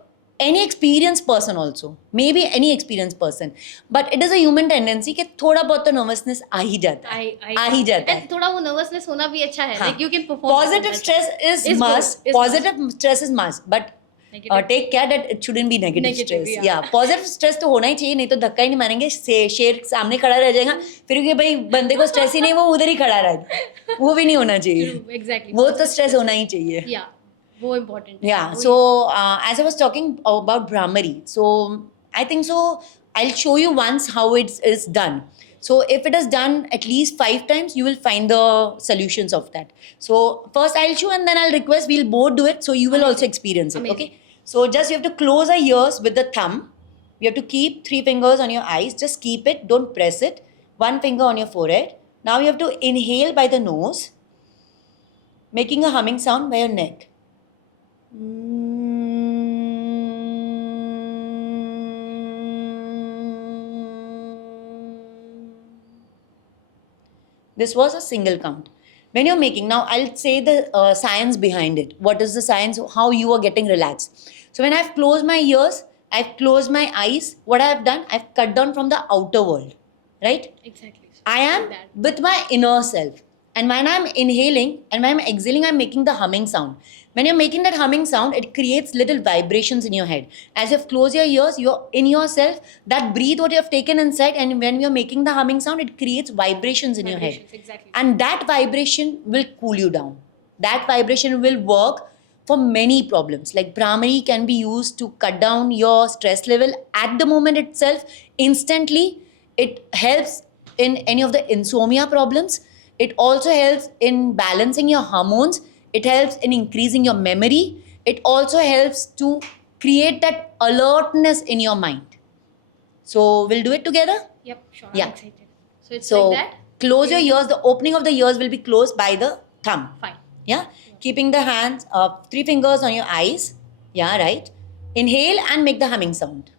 any experienced person also, maybe any experienced person, but it is a human tendency कि थोड़ा बहुत तो nervousness आ ही जाता है, आ ही जाता है. And थोड़ा वो nervousness होना भी अच्छा है. हाँ. Like you can perform. Positive stress is must. Good, Positive stress is must, but take care that it shouldn't be negative stress. Yeah, positive stress तो होना ही चाहिए, नहीं तो धक्का ही नहीं मारेंगे, शेर सामने खड़ा रह जाएगा, फिर कि भाई बंदे को स्ट्रेस ही नहीं, वो उधर ही खड़ा रहे, वो भी नहीं होना चाहिए. Exactly. वो तो स्ट्रेस होना ही चाहिए. Yeah. वो important. Yeah. So as I was talking about Brahmari, so I think so. I'll show you once how it is done. So if it is done at least 5 times, you will find the solutions of that. So first I'll show and then I'll request we'll both do it. So you will also experience it. Amazing. Okay. So just you have to close our ears with the thumb. You have to keep 3 fingers on your eyes. Just keep it. Don't press it. 1 finger on your forehead. Now you have to inhale by the nose, making a humming sound by your neck. This was a single count. When you're making, now I'll say the science behind it. What is the science? How you are getting relaxed. So when I've closed my ears, I've closed my eyes, what I've done, I've cut down from the outer world, right? Exactly. I Like am that. with my inner self. And when I'm inhaling and when I'm exhaling, I'm making the humming sound. When you're making that humming sound, it creates little vibrations in your head. As you've closed your ears, you're in yourself, that breathe what you have taken inside, and when you're making the humming sound, it creates vibrations in your head. Vibrations, exactly. And that vibration will cool you down. That vibration will work for many problems. Like Brahmari can be used to cut down your stress level at the moment itself, instantly. It helps in any of the insomnia problems. It also helps in balancing your hormones. It helps in increasing your memory. It also helps to create that alertness in your mind. So we'll do it together? Yep, sure. Yeah. I'm excited. So it's So like that. close your ears. The opening of the ears will be closed by the thumb. Fine. Yeah. Keeping the hands, 3 fingers on your eyes. Yeah, right. Inhale and make the humming sound.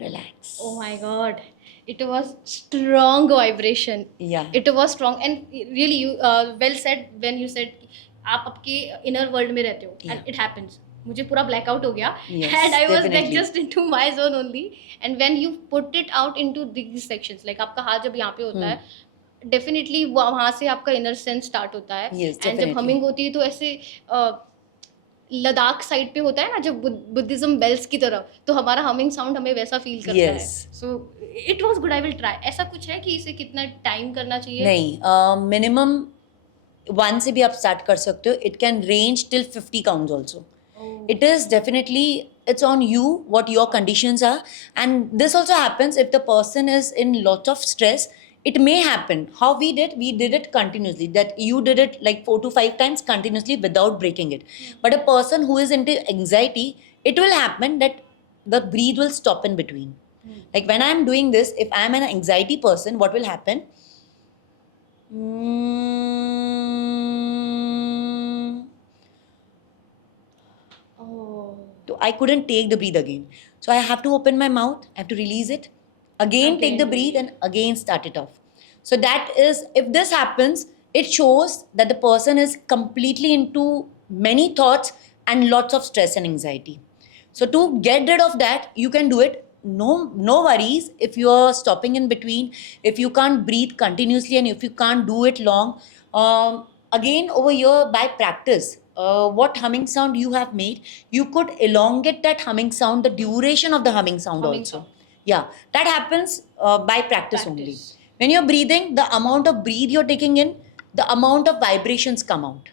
Relax. Oh my god, it was strong vibration. Yeah. It was strong and really you well said when you said आप आपके inner world में रहते हो Yeah. and it happens. मुझे पूरा blackout हो गया Yes, and I was like definitely. just into my zone only. And when you put it out into these sections, like आपका हाथ जब यहाँ पे होता है, डेफिनेटली वहाँ से आपका इनर सेंस स्टार्ट होता है. Yes, एंड जब definitely. हमिंग होती है तो ऐसे लद्दाख साइड पे होता है ना जब बुद्धिज्म बेल्स की तरह, तो हमारा हमिंग साउंड हमें वैसा फील करता है. Yes. So it was good. I will try. ऐसा कुछ है कि इसे कितना टाइम करना चाहिए? नहीं, मिनिमम 1 से भी आप स्टार्ट कर सकते हो. It can range till 50 counts also. It is definitely, it's on you what your conditions are. And this also happens if the person is in lot of stress. It may happen. How we did it continuously. That you did it like 4 to 5 times continuously without breaking it. But a person who is into anxiety, it will happen that the breathe will stop in between. Like when I'm doing this, if I'm an anxiety person, what will happen? Oh. So I couldn't take the breathe again. So I have to open my mouth, I have to release it, again take the Again. breathe and again start it off. So that is, if this happens, it shows that the person is completely into many thoughts and lots of stress and anxiety. So to get rid of that, you can do it. No worries if you are stopping in between, if you can't breathe continuously and if you can't do it long. Again, over here, by practice, what humming sound you have made, you could elongate that humming sound, the duration of the humming sound Humming also. sound. Yeah, that happens by practice only. Practice. When you're breathing, the amount of breathe you're taking in, the amount of vibrations come out.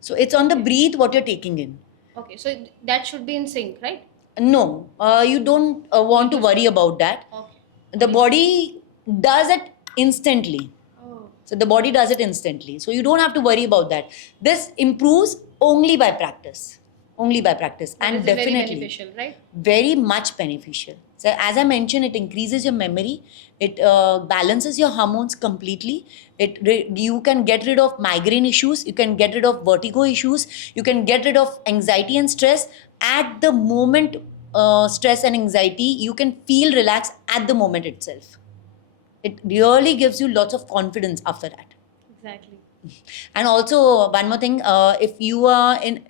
So it's on the breathe what you're taking in. Okay, so that should be in sync, right? No, you don't want to worry about that. Okay. The body does it instantly. Oh. So the body does it instantly. So you don't have to worry about that. This improves only by practice. Only by practice. That And is definitely very beneficial, right? very much beneficial. So as I mentioned, it increases your memory. It balances your hormones completely. You can get rid of migraine issues. You can get rid of vertigo issues. You can get rid of anxiety and stress at the moment. Stress and anxiety, you can feel relaxed at the moment itself. It really gives you lots of confidence after that. Exactly. And also one more thing, if you are in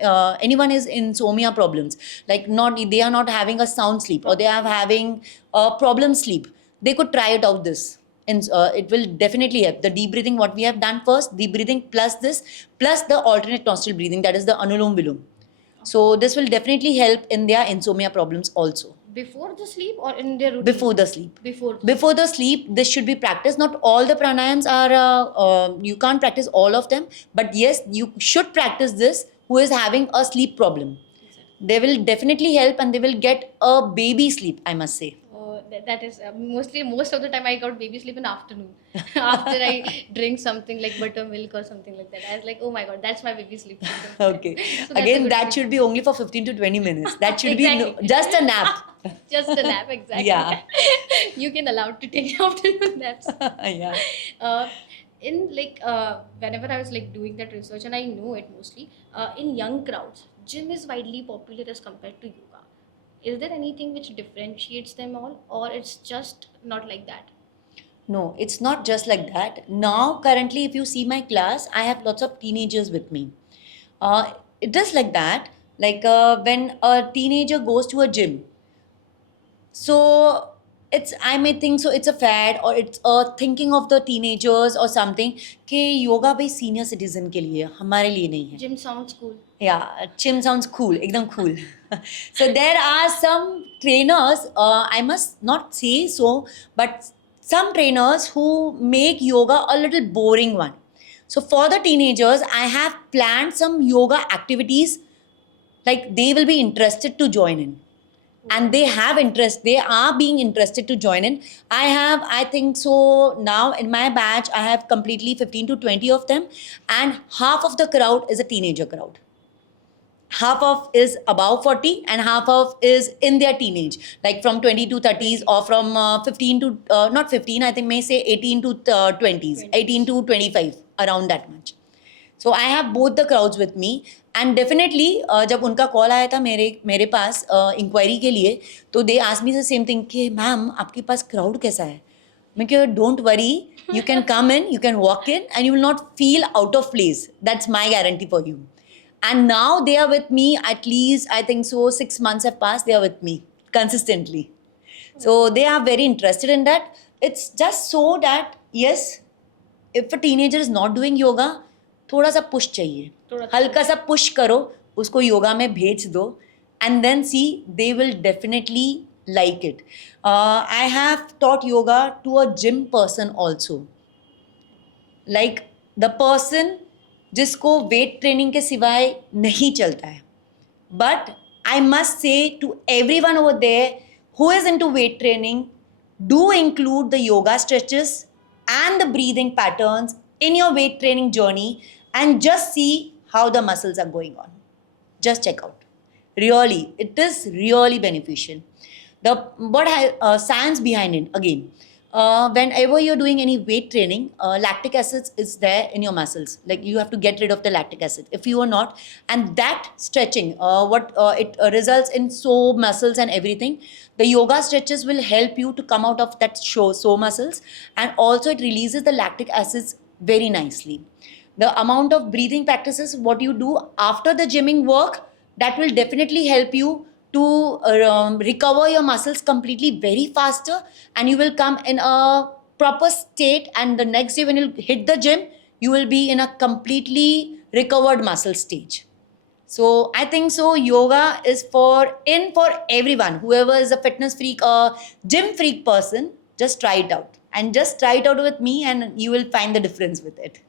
anyone is insomnia problems, like not they are not having a sound sleep or they are having a problem sleep, they could try it out this. And it will definitely help. The deep breathing, what we have done first, deep breathing plus this, plus the alternate nostril breathing, that is the Anulom Vilom. So this will definitely help in their insomnia problems also. Before the sleep or in their routine? Before the sleep. Before The sleep, this should be practiced. Not all the pranayams are, you can't practice all of them. But yes, you should practice this who is having a sleep problem. Exactly. They will definitely help and they will get a baby sleep, I must say. That is most of the time I got baby sleep in afternoon. After I drink something like buttermilk or something like that. I was like, oh my god, that's my baby sleep. Okay. So that's a Again, good that sleep. should be only for 15 to 20 minutes. That should be Exactly. just a nap. Just a nap, exactly. Yeah. You can allow to take afternoon naps. Yeah. Uh, in like whenever I was like doing that research, and I know it mostly in young crowds, gym is widely popular as compared to yoga. Is there anything which differentiates them all, or it's just not like that? No, it's not just like that. Now, currently, if you see my class, I have lots of teenagers with me. It is like that. Like when a teenager goes to a gym, so it's, I may think so it's a fad or it's a thinking of the teenagers or something कि योगा भाई senior citizen के लिए है, हमारे लिए नहीं है. Gym sounds cool. Yeah, gym sounds cool, ekdam cool. So there are some trainers, I must not say so, but some trainers who make yoga a little boring one. So for the teenagers, I have planned some yoga activities, like they will be interested to join in. And they have interest, they are being interested to join in. I think so now in my batch, I have completely 15 to 20 of them, and half of the crowd is a teenager crowd. Half of is above 40 and half of is in their teenage, like from 20 to 30s, or from 15 to not 15, I think may say 18 to 20s, 18 to 25, around that much. So I have both the crowds with me. And definitely जब उनका call आया था मेरे पास inquiry के लिए, तो they ask me the same thing कि ma'am आपके पास क्राउड कैसा है. मैं कहा don't worry, you can come in, you can walk in and you will not feel out of place. That's my guarantee for you. And now they are with me at least, I think so, 6 months have passed, they are with me consistently. So they are very interested in that. It's just so that, yes, if a teenager is not doing yoga, थोड़ा सा push चाहिए, हल्का सा push करो, उसको योगा में भेज दो, and then see, they will definitely like it. I have taught yoga to a gym person also. Like the person जिसको वेट ट्रेनिंग के सिवाय नहीं चलता है. But I must say to everyone over there who is into weight training, do include the yoga stretches and the breathing patterns in your weight training journey, and just see how the muscles are going on. Just check out. Really, it is really beneficial. The science behind it again. Whenever you're doing any weight training, lactic acid is there in your muscles. Like you have to get rid of the lactic acid. If you are not, and that stretching, it results in sore muscles and everything. The yoga stretches will help you to come out of that sore muscles, and also it releases the lactic acids very nicely. The amount of breathing practices what you do after the gymming work, that will definitely help you to recover your muscles completely very faster, and you will come in a proper state, and the next day when you hit the gym, you will be in a completely recovered muscle stage. So I think so yoga is for everyone, whoever is a fitness freak or gym freak person. Just try it out, and just try it out with me, and you will find the difference with it.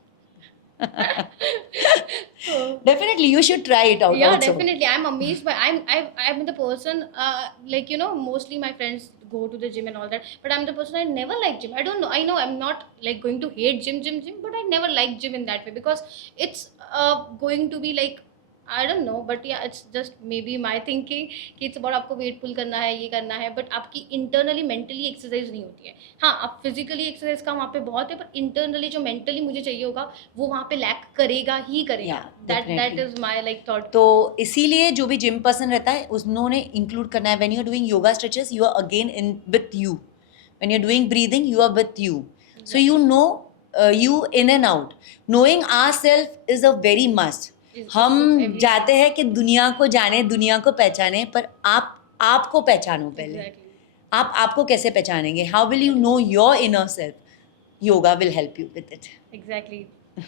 Definitely you should try it out. Yeah, also. definitely. I'm amazed by I'm the person like mostly my friends go to the gym and all that, but I'm the person, I never like gym. I don't know. I know I'm not like going to hate gym, but I never like gym in that way, because it's going to be like, I don't know, but yeah, it's just maybe my thinking कि it's about आपको weight pull करना है, ये करना है, but आपकी internally mentally exercise नहीं होती है. हाँ, आप physically exercise का वहाँ पे बहुत है, पर internally जो mentally मुझे चाहिए होगा वो वहाँ पे lack करेगा ही करेगा. Yeah, that is my like thought. तो इसीलिए जो भी जिम पर्सन रहता है उन्होंने इंक्लूड करना है. When you are doing yoga stretches, you are again in with you. When you are doing breathing, you are with you. So you know you in and out. Knowing ourselves is a very must. हम जाते हैं कि दुनिया को जाने, दुनिया को पहचाने, पर आपको पहचानो पहले. आप आपको कैसे पहचानेंगे? How will you know your inner self? Yoga will help you with it. Exactly.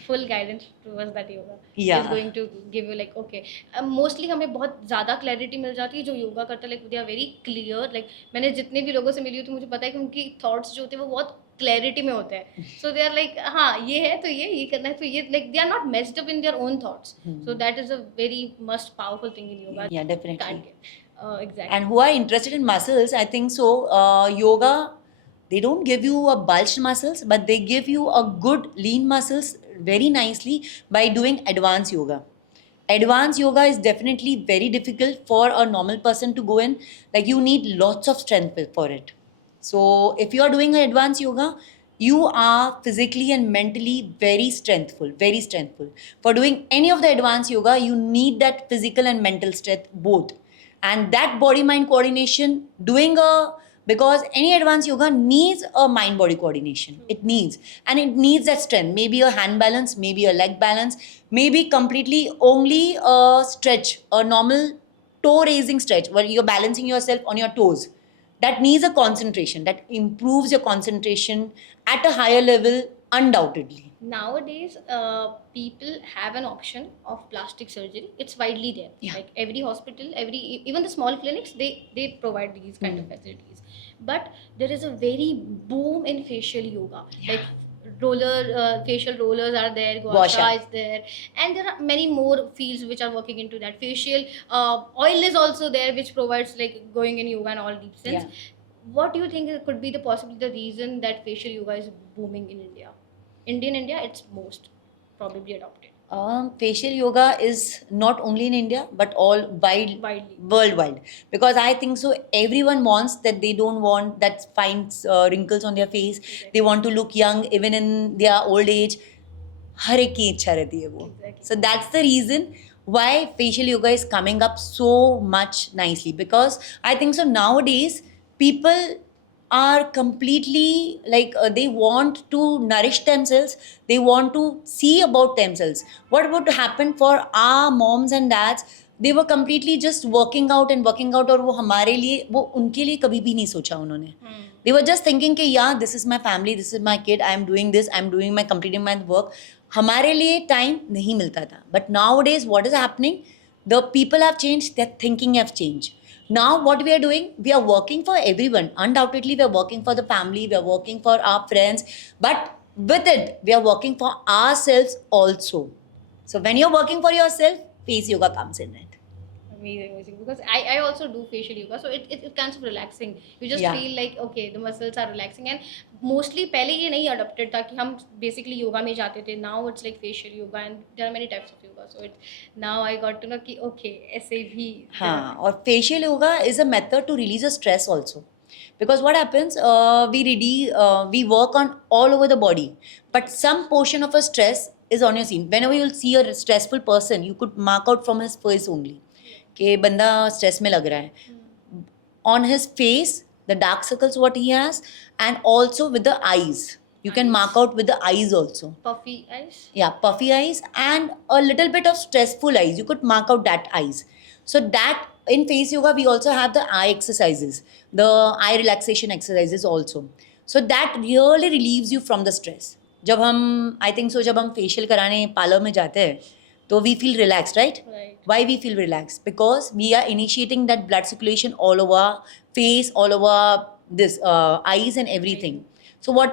Full guidance towards that yoga Yeah. is going to give you like okay. Mostly हमें बहुत ज़्यादा clarity मिल जाती है जो योगा करता है. Like they are very clear. Like मैंने जितने भी लोगों से मिली हूँ तो मुझे पता है कि उनकी thoughts जो होते हैं वो बहुत clarity में होते हैं. So they are like हाँ ये है तो ये करना है तो ये, like they are not messed up in their own thoughts. So that is a very must powerful thing in yoga. Yeah, definitely. Can't get. Exactly. And who are interested in muscles, I think so, yoga, they don't give you a bulged muscles, but they give you a good lean muscles very nicely by doing advanced yoga. Advanced yoga is definitely very difficult for a normal person to go in. Like you need lots of strength for it. So if you are doing advanced yoga, you are physically and mentally very strengthful, very strengthful. For doing any of the advanced yoga, you need that physical and mental strength both. And that body mind coordination, because any advanced yoga needs a mind body coordination. It needs, and it needs that strength. Maybe a hand balance, maybe a leg balance, maybe completely only a stretch, a normal toe raising stretch where you're balancing yourself on your toes. That needs a concentration, that improves your concentration at a higher level, undoubtedly. Nowadays, people have an option of plastic surgery. It's widely there. Yeah. Like every hospital, even the small clinics, they provide these kind of facilities. But there is a very boom in facial yoga. Yeah. Like facial rollers are there, gua Gua sha sha. is there, and there are many more fields which are working into that. Facial oil is also there, which provides like going in yoga and all deep sense. Yeah. What do you think could be the reason that facial yoga is booming in India? India, it's most probably adopted Facial yoga is not only in India but all widely. worldwide, because I think so. Everyone wants that. They don't want that finds wrinkles on their face. Exactly. They want to look young even in their old age. हर एक की इच्छा रहती है वो. Exactly. So that's the reason why facial yoga is coming up so much nicely, because I think so nowadays people are completely like they want to nourish themselves, they want to see about themselves. What would happen for our moms and dads? They were completely just working out and working out, और वो हमारे लिए, वो उनके लिए कभी भी नहीं सोचा उन्होंने. They were just thinking कि yeah, this is my family, this is my kid, I am doing this, I am doing my completing my work. हमारे लिए टाइम नहीं मिलता था. But nowadays what is happening? The people have changed, their thinking have changed. Now what we are doing, we are working for everyone. Undoubtedly we are working for the family, we are working for our friends, but with it we are working for ourselves also. So when you're working for yourself, face yoga comes in it. Amazing. Because I also do facial yoga, so it's kind of relaxing. You just Yeah. feel like okay, the muscles are relaxing, and mostly पहले ये नहीं adopted था कि हम basically yoga में जाते थे. Now it's like facial yoga, and there are many types of yoga. So now I got to know कि okay, ऐसे भी. हाँ, और facial yoga is a method to release a stress also. Because what happens, we work on all over the body, but some portion of a stress is on your scene. Whenever you'll see a stressful person, you could mark out from his face only कि बंदा stress में लग रहा है. On his face, the dark circles what he has, and also with the eyes. You can Eyes. mark out with the eyes also. Puffy eyes. Yeah, puffy eyes and a little bit of stressful eyes. You could mark out that eyes. So that in face yoga we also have the eye exercises, the eye relaxation exercises also. So that really relieves you from the stress. जब हम I think so जब हम facial कराने parlour में जाते हैं तो we feel relaxed, right? Right. Why we feel relaxed? Because we are initiating that blood circulation all over face, all over this eyes and everything. So what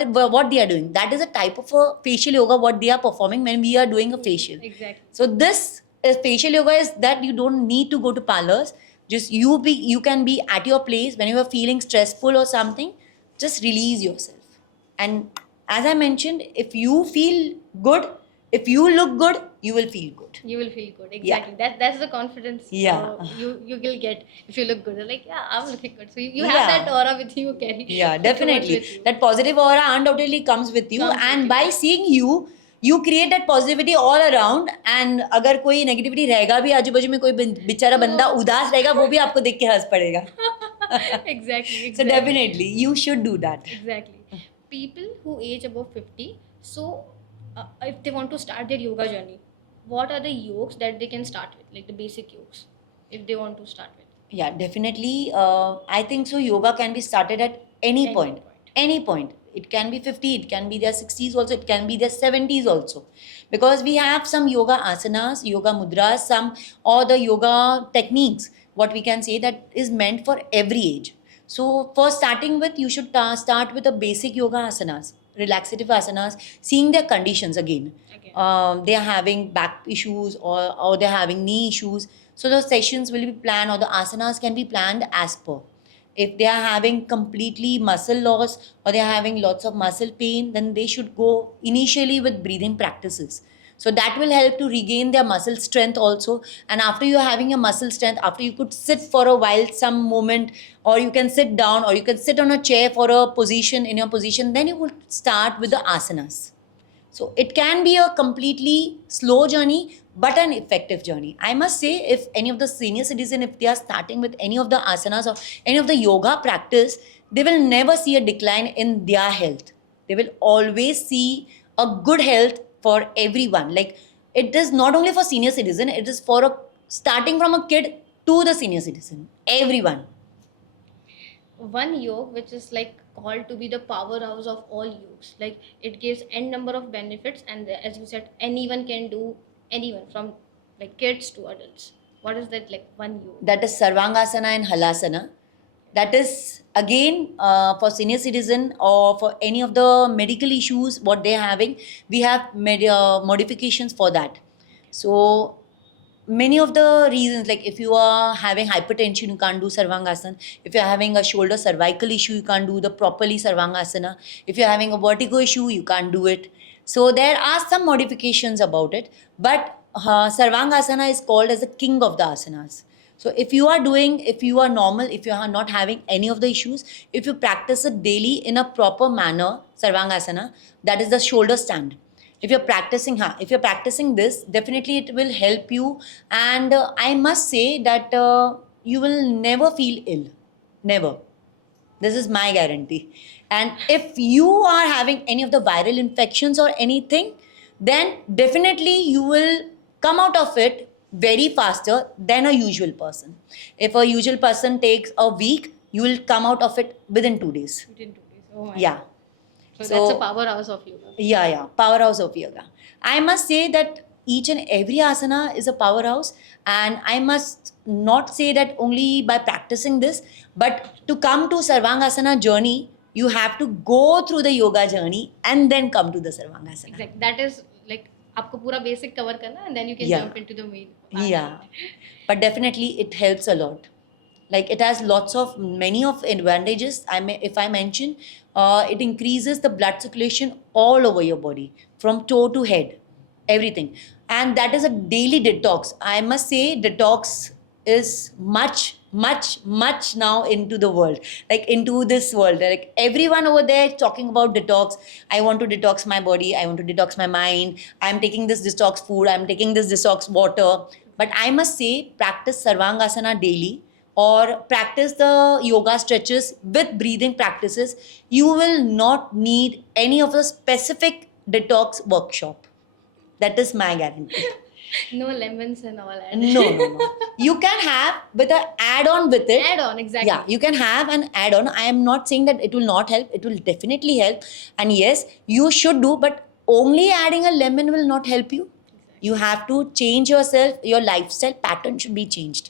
they are doing? That is a type of a facial yoga what they are performing when we are doing a facial. Exactly. So this is facial yoga is that you don't need to go to parlors. Just you can be at your place when you are feeling stressful or something. Just release yourself. And as I mentioned, if you feel good, if you look good, you will feel good. You will feel good. Exactly. That's the confidence. Yeah. You will get if you look good. You're like, yeah, I'm looking good. So you Yeah. have that aura with you, carry. Yeah, it definitely. towards with you. That positive aura undoubtedly comes with you, Comes with and you. by seeing you, you create that positivity all around. And अगर कोई negativity रहेगा भी आजू बाजू में, कोई बेचारा बंदा उदास रहेगा, वो भी आपको देख के हंस पड़ेगा. Exactly. So definitely, you should do that. Exactly. People who age above 50, so if they want to start their yoga journey, what are the yokes that they can start with, like the basic yokes, if they want to start with? Yeah, definitely. I think so. Yoga can be started at any point. Any point. It can be 50, it can be their 60s also, it can be their 70s also. Because we have some yoga asanas, yoga mudras, some or the yoga techniques, what we can say that is meant for every age. So for starting with, you should start with the basic yoga asanas, relaxative asanas, seeing their conditions again. They are having back issues or they're having knee issues. So the sessions will be planned, or the asanas can be planned as per. If they are having completely muscle loss or they are having lots of muscle pain, then they should go initially with breathing practices. So that will help to regain their muscle strength also. And after you're having your muscle strength, after you could sit for a while, some moment, or you can sit down, or you can sit on a chair for a position, in your position, then you would start with the asanas. So it can be a completely slow journey, but an effective journey. I must say, if any of the senior citizen, if they are starting with any of the asanas or any of the yoga practice, they will never see a decline in their health. They will always see a good health for everyone. Like, it is not only for senior citizen, it is for a starting from a kid to the senior citizen. Everyone. One yoga which is like called to be the powerhouse of all yogas, like it gives n number of benefits, and as you said, anyone can do, anyone from like kids to adults. What is that, like one yoga? That is Sarvangasana and Halasana. That is again for senior citizen or for any of the medical issues what they're having. We have modifications for that. So many of the reasons, like if you are having hypertension, you can't do Sarvangasana. If you're having a shoulder cervical issue, you can't do the properly Sarvangasana. If you're having a vertigo issue, you can't do it. So there are some modifications about it, but Sarvangasana is called as the king of the asanas. So if you are doing, if you are normal, if you are not having any of the issues, if you practice it daily in a proper manner, Sarvangasana, that is the shoulder stand. If you're practicing this, definitely it will help you. And I must say that you will never feel ill. Never. This is my guarantee. And if you are having any of the viral infections or anything, then definitely you will come out of it very faster than a usual person. If a usual person takes a week, you will come out of it within 2 days. Within 2 days. Oh my Yeah. God. So, So- that's a powerhouse of yoga. Yeah, powerhouse of yoga. I must say that each and every asana is a powerhouse, and I must not say that only by practicing this, but to come to Sarvangasana journey, you have to go through the yoga journey and then come to the Sarvangasana. Exactly. That is like आपको पूरा basic cover करना, and then you can Yeah. jump into the main. Yeah, but definitely it helps a lot. Like, it has lots of many of advantages. If I mention, it increases the blood circulation all over your body, from toe to head, everything, and that is a daily detox. I must say, detox is much now into the world, like into this world. Like, everyone over there is talking about detox. I want to detox my body. I want to detox my mind. I'm taking this detox food. I'm taking this detox water. But I must say, practice Sarvangasana daily, or practice the yoga stretches with breathing practices. You will not need any of the specific detox workshop. That is my guarantee. No lemons and all. No. You can have with an add-on with it. Add on, exactly. Yeah, you can have an add-on. I am not saying that it will not help. It will definitely help. And yes, you should do, but only adding a lemon will not help you. You have to change yourself. Your lifestyle pattern should be changed.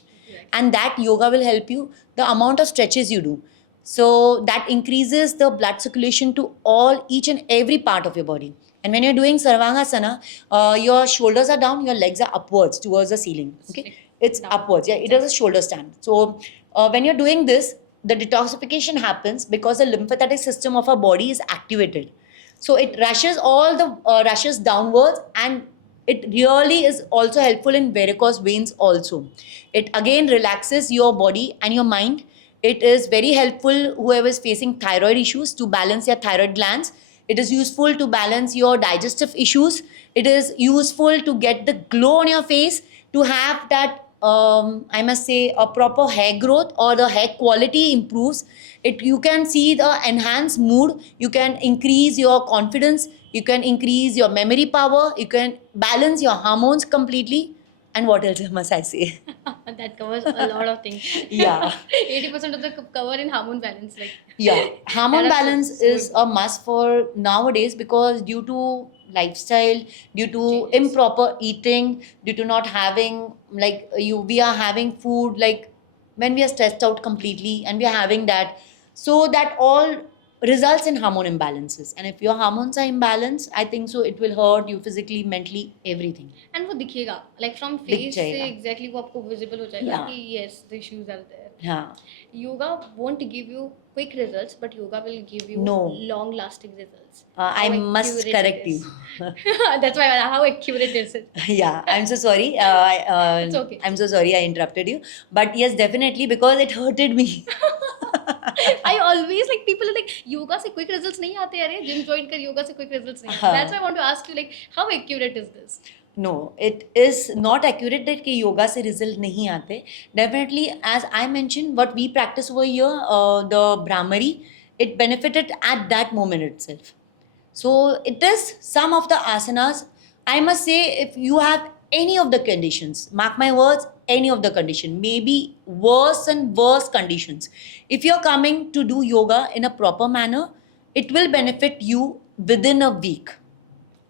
And that yoga will help you. The amount of stretches you do, so that increases the blood circulation to each and every part of your body. And when you're doing Sarvangasana, your shoulders are down, your legs are upwards towards the ceiling. Okay, it's Down. upwards. Yeah, it is a shoulder stand. So when you're doing this, the detoxification happens because the lymphatic system of our body is activated. So it rushes all the rushes downwards, and it really is also helpful in varicose veins also. It again relaxes your body and your mind. It is very helpful whoever is facing thyroid issues, to balance your thyroid glands. It is useful to balance your digestive issues. It is useful to get the glow on your face, to have that I must say, a proper hair growth, or the hair quality improves. You can see the enhanced mood. You can increase your confidence. You can increase your memory power. You can balance your hormones completely. And what else must I say? That covers a lot of things. Yeah. 80% of the cover in hormone balance, like. Yeah, hormone That is balance so is a must for nowadays, because due to lifestyle, due to Changes. improper eating, due to not having, like, we are having food, like when we are stressed out completely and we are having that, so that all results in hormone imbalances. And if your hormones are imbalanced, I think so it will hurt you physically, mentally, everything. And वो दिखेगा like from दिख face से जाएगा। Exactly वो आपको visible हो जाएगा Yeah. कि yes the issues are there. हाँ. Yoga won't give you quick results, but yoga will give you No. long lasting results. I How must accurate it correct is. you. That's why how accurate is it? Yeah, I'm so sorry. It's okay. I'm so sorry I interrupted you. But yes, definitely, because it hurted me. I always like people are like yoga से quick results नहीं आते अरे gym join कर योगा से quick results नहीं आते. हाँ. That's why I want to ask you like how accurate is this? No, it is not accurate that कि योगा से रिजल्ट नहीं आते. Definitely, as I mentioned, what we practice over here, the Brahmari, it benefited at that moment itself. So it is some of the asanas. I must say, if you have any of the conditions, mark my words, any of the condition, maybe worse and worse conditions. If you're coming to do yoga in a proper manner, it will benefit you within a week.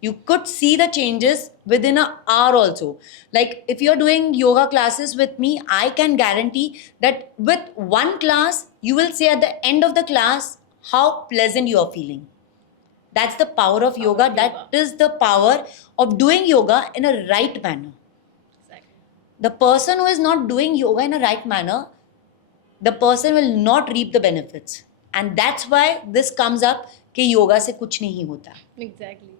You could see the changes within an hour also. Like if you're doing yoga classes with me, I can guarantee that with one class, you will see at the end of the class how pleasant you are feeling. That's the power of yoga. of yoga. That is the power of doing yoga in a right manner. Exactly. The person who is not doing yoga in a right manner, the person will not reap the benefits. And that's why this comes up कि योगा से कुछ नहीं होता. Exactly.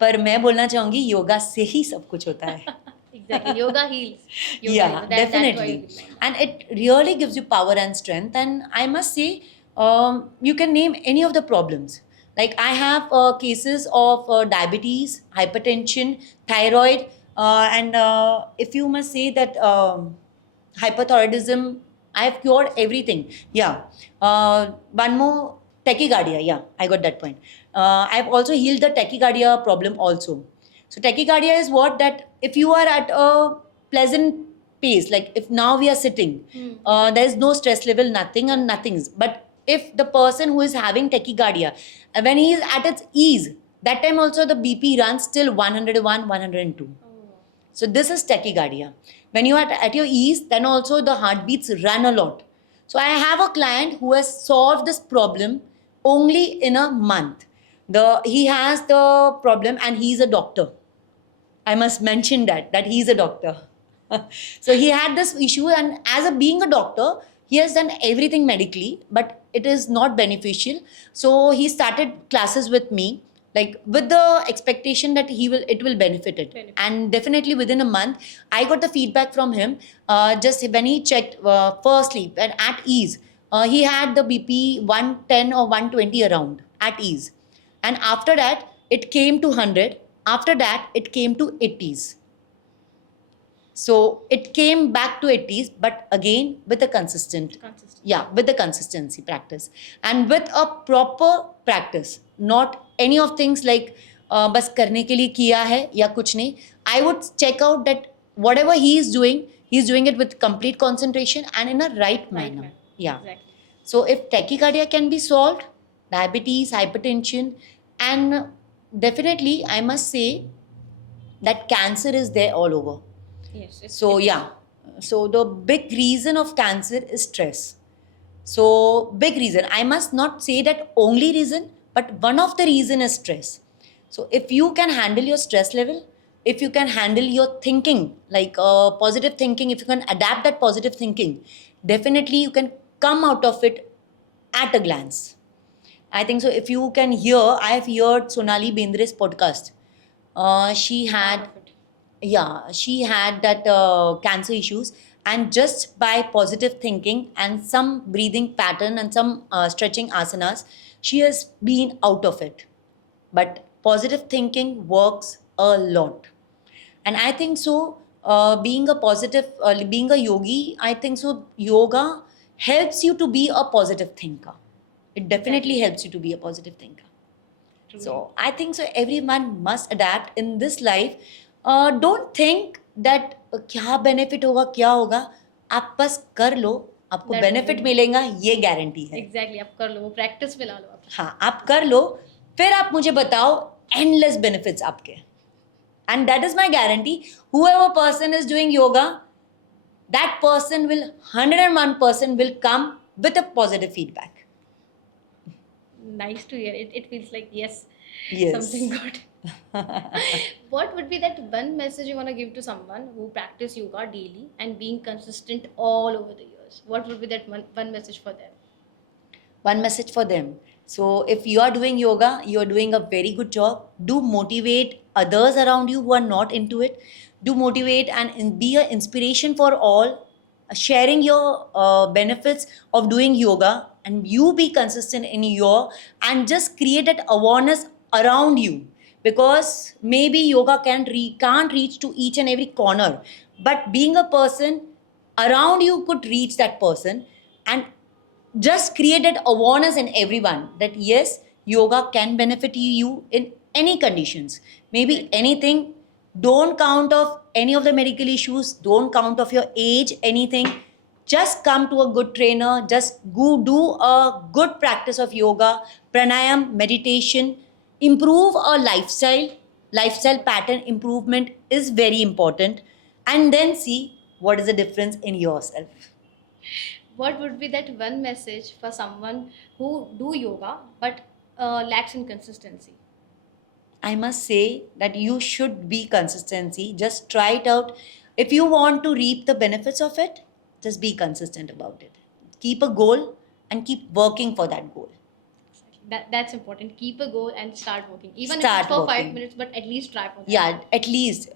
पर मैं बोलना चाहूंगी योगा से ही सब कुछ होता है. Exactly. Yoga heals. Yoga Yeah, heals. That's why definitely. you remind. And it really gives you power and strength. And I must say, you can name any of the problems. Like I have cases of diabetes, hypertension, thyroid, and if you must say that hypothyroidism, I have cured everything. Yeah. One more, tachycardia. Yeah, I got that point. I've also healed the tachycardia problem also. So tachycardia is what, that if you are at a pleasant pace, like if now we are sitting, there is no stress level, nothing and nothing. But if the person who is having tachycardia, when he is at its ease, that time also the BP runs till 101, 102. Oh. So this is tachycardia. When you are at your ease, then also the heartbeats run a lot. So I have a client who has solved this problem only in a month. He has the problem and he's a doctor. I must mention that he's a doctor. So he had this issue, and as being a doctor, he has done everything medically, but it is not beneficial. So he started classes with me, like with the expectation that it will benefit it. Benefit. And definitely within a month, I got the feedback from him. Just when he checked firstly and at ease, he had the BP 110 or 120 around at ease. And after that, it came to 100. After that, it came to 80s. So it came back to 80s, but again with a Consistent. yeah, with the consistency practice and with a proper practice, not any of things like बस करने के लिए किया है या कुछ नहीं. I would check out that whatever he is doing it with complete concentration and in a right manner. Yeah. Exactly. So if tachycardia can be solved, diabetes, hypertension, and definitely I must say that cancer is there all over. Yes. So yeah, so the big reason of cancer is stress. So big reason. I must not say that only reason, but one of the reason is stress. So if you can handle your stress level, if you can handle your thinking, like positive thinking, if you can adapt that positive thinking, definitely you can come out of it at a glance. I think so. If you can hear, I have heard Sonali Bendre's podcast. She had she had that cancer issues, and just by positive thinking and some breathing pattern and some stretching asanas, she has been out of it. But positive thinking works a lot, and I think so. Being a yogi, I think so. Yoga helps you to be a positive thinker. It definitely helps you to be a positive thinker. Truly. So I think so everyone must adapt in this life. Don't think that क्या benefit होगा क्या होगा, आप बस कर लो, आपको That benefit will- मिलेगा, ये गारंटी है. Exactly. आप कर लो वो practice में ला लो आप. हाँ, आप कर लो, फिर आप मुझे बताओ endless benefits आपके. And that is my guarantee. Whoever person is doing yoga, that person will 101% will come with a positive feedback. nice to hear. It feels like, yes, Yes. something good. What would be that one message you want to give to someone who practice yoga daily and being consistent all over the years? What would be that one message for them? One message for them. So, if you are doing yoga, you are doing a very good job. Do motivate others around you who are not into it. Do motivate and be an inspiration for all, sharing your benefits of doing yoga, and you be consistent in your and just create that awareness around you, because maybe yoga can't reach to each and every corner, but being a person around you could reach that person, and just create that awareness in everyone that yes, yoga can benefit you in any conditions, maybe Right. anything. Don't count of any of the medical issues, don't count of your age, anything. Just come to a good trainer, just go do a good practice of yoga, pranayam, meditation. Improve a lifestyle pattern improvement is very important, and then see what is the difference in yourself. What would be that one message for someone who do yoga but lacks in consistency? I must say that you should be consistency. Just try it out. If you want to reap the benefits of it, just be consistent about it. Keep a goal and keep working for that goal. That's important. Keep a goal and start working. Even if it's Start for working. 5 minutes, but at least try for that. Yeah, at least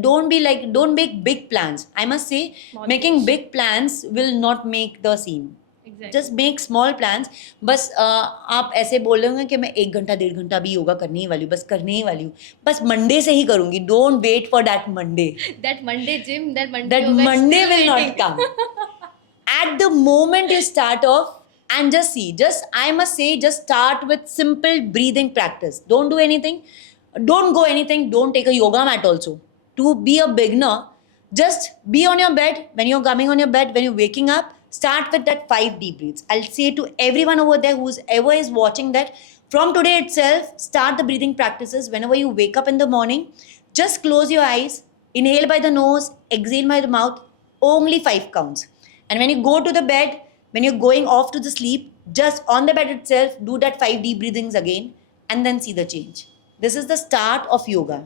don't make big plans. I must say, Small making goals. big plans will not make the scene. Exactly. Just make small plans. बस आप ऐसे बोल रहे होंगे कि मैं 1 घंटा 1.5 घंटा भी योगा करने ही वाली हूँ, बस करने ही वाली हूँ, बस मंडे से ही करूँगी. Don't wait for that Monday. That Monday gym, that Monday That yoga is Monday still will not waiting. come. At the moment you start off, and just I must say, just start with simple breathing practice. Don't do anything, don't go anything, don't take a yoga mat also. To be a beginner, just be on your bed. When you're coming on your bed, when you're waking up, start with that 5 deep breaths. I'll say to everyone over there who's ever is watching that, from today itself, start the breathing practices. Whenever you wake up in the morning, just close your eyes, inhale by the nose, exhale by the mouth, only 5 counts. And when you go to the bed, when you're going off to the sleep, just on the bed itself, do that 5 deep breathings again, and then see the change. This is the start of yoga.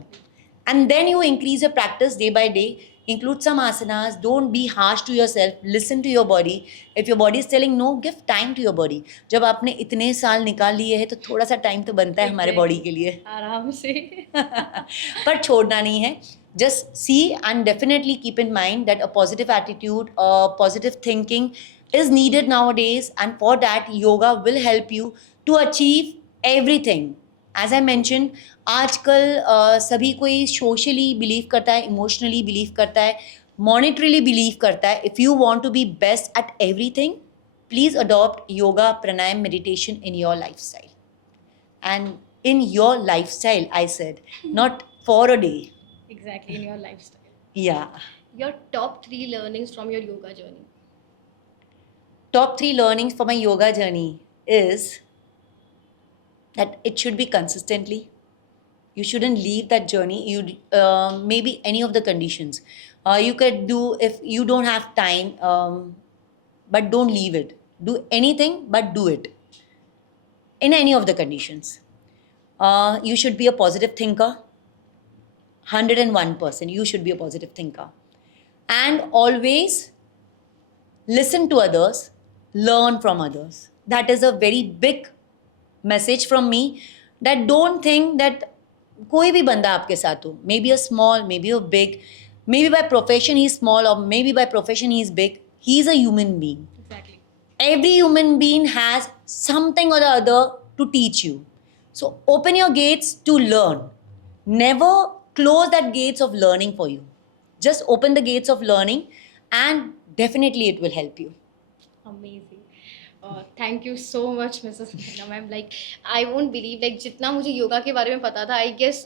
And then you increase your practice day by day. Include some asanas. Don't be harsh to yourself. Listen to your body. If your body is telling no, give time to your body. जब आपने इतने साल निकाल लिए हैं तो थोड़ा सा टाइम तो बनता है हमारे बॉडी के लिए. आराम से. पर छोड़ना नहीं है. Just see and definitely keep in mind that a positive attitude, a positive thinking is needed nowadays, and for that yoga will help you to achieve everything. As I mention, आजकल सभी कोई सोशली बिलीव करता है, emotionally believe करता है, monetarily believe करता है. If you want to be best at everything, please adopt yoga, pranayama, meditation in your lifestyle. And in your lifestyle, I said, not for a day. Exactly, in your lifestyle. Yeah. Your top 3 learnings from your yoga journey. Top 3 learnings for my yoga journey is that it should be consistently. You shouldn't leave that journey. You maybe any of the conditions you could do. If you don't have time, but don't leave it. Do anything, but do it in any of the conditions. You should be a positive thinker. 101%. You should be a positive thinker, and always listen to others, learn from others. That is a very big message from me, that don't think that कोई भी बंदा आपके साथ हो, maybe a small, maybe a big, maybe by profession he is small, or maybe by profession he is big, he is a human being. Exactly. Every human being has something or the other to teach you. So open your gates to learn. Never close that gates of learning for you. Just open the gates of learning, and definitely it will help you. Amazing. Thank you so much, Mrs. Meena ma'am. Like, I won't believe, like, जितना मुझे योगा के बारे में पता था, I guess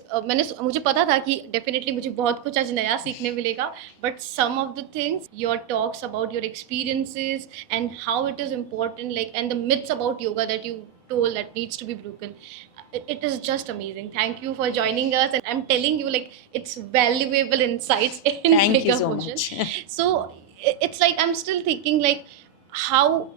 मुझे पता था कि definitely मुझे बहुत कुछ आज नया सीखने मिलेगा. But some of the things, your talks about your experiences and how it is important, like, and the myths about yoga that you told that needs to be broken. It is just amazing. Thank you for joining us, and I'm telling you, like, it's valuable insights in Thank you bigger so portion. much. So it's like I'm still thinking, like, how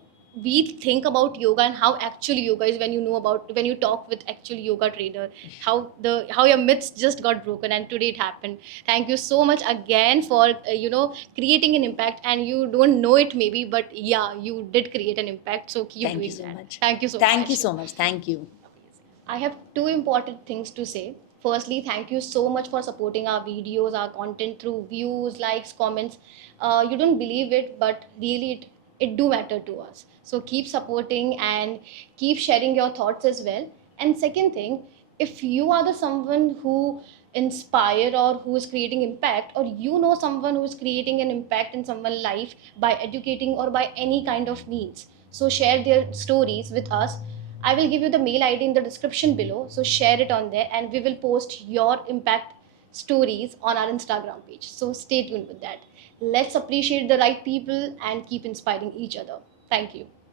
we think about yoga and how actually yoga is when you know about, when you talk with actual yoga trainer, how your myths just got broken and today it happened. Thank you so much again for creating an impact, and you don't know it maybe, but yeah, you did create an impact, so keep Thank you doing so that. much. Thank you so Thank you much. so much. Thank you. I have two important things to say. Firstly, thank you so much for supporting our videos, our content through views, likes, comments. You don't believe it, but really it do matter to us. So keep supporting and keep sharing your thoughts as well. And second thing, if you are the someone who inspire or who is creating impact, or you know someone who is creating an impact in someone's life by educating or by any kind of means, so share their stories with us. I will give you the mail ID in the description below. So share it on there and we will post your impact stories on our Instagram page. So stay tuned with that. Let's appreciate the right people and keep inspiring each other. Thank you.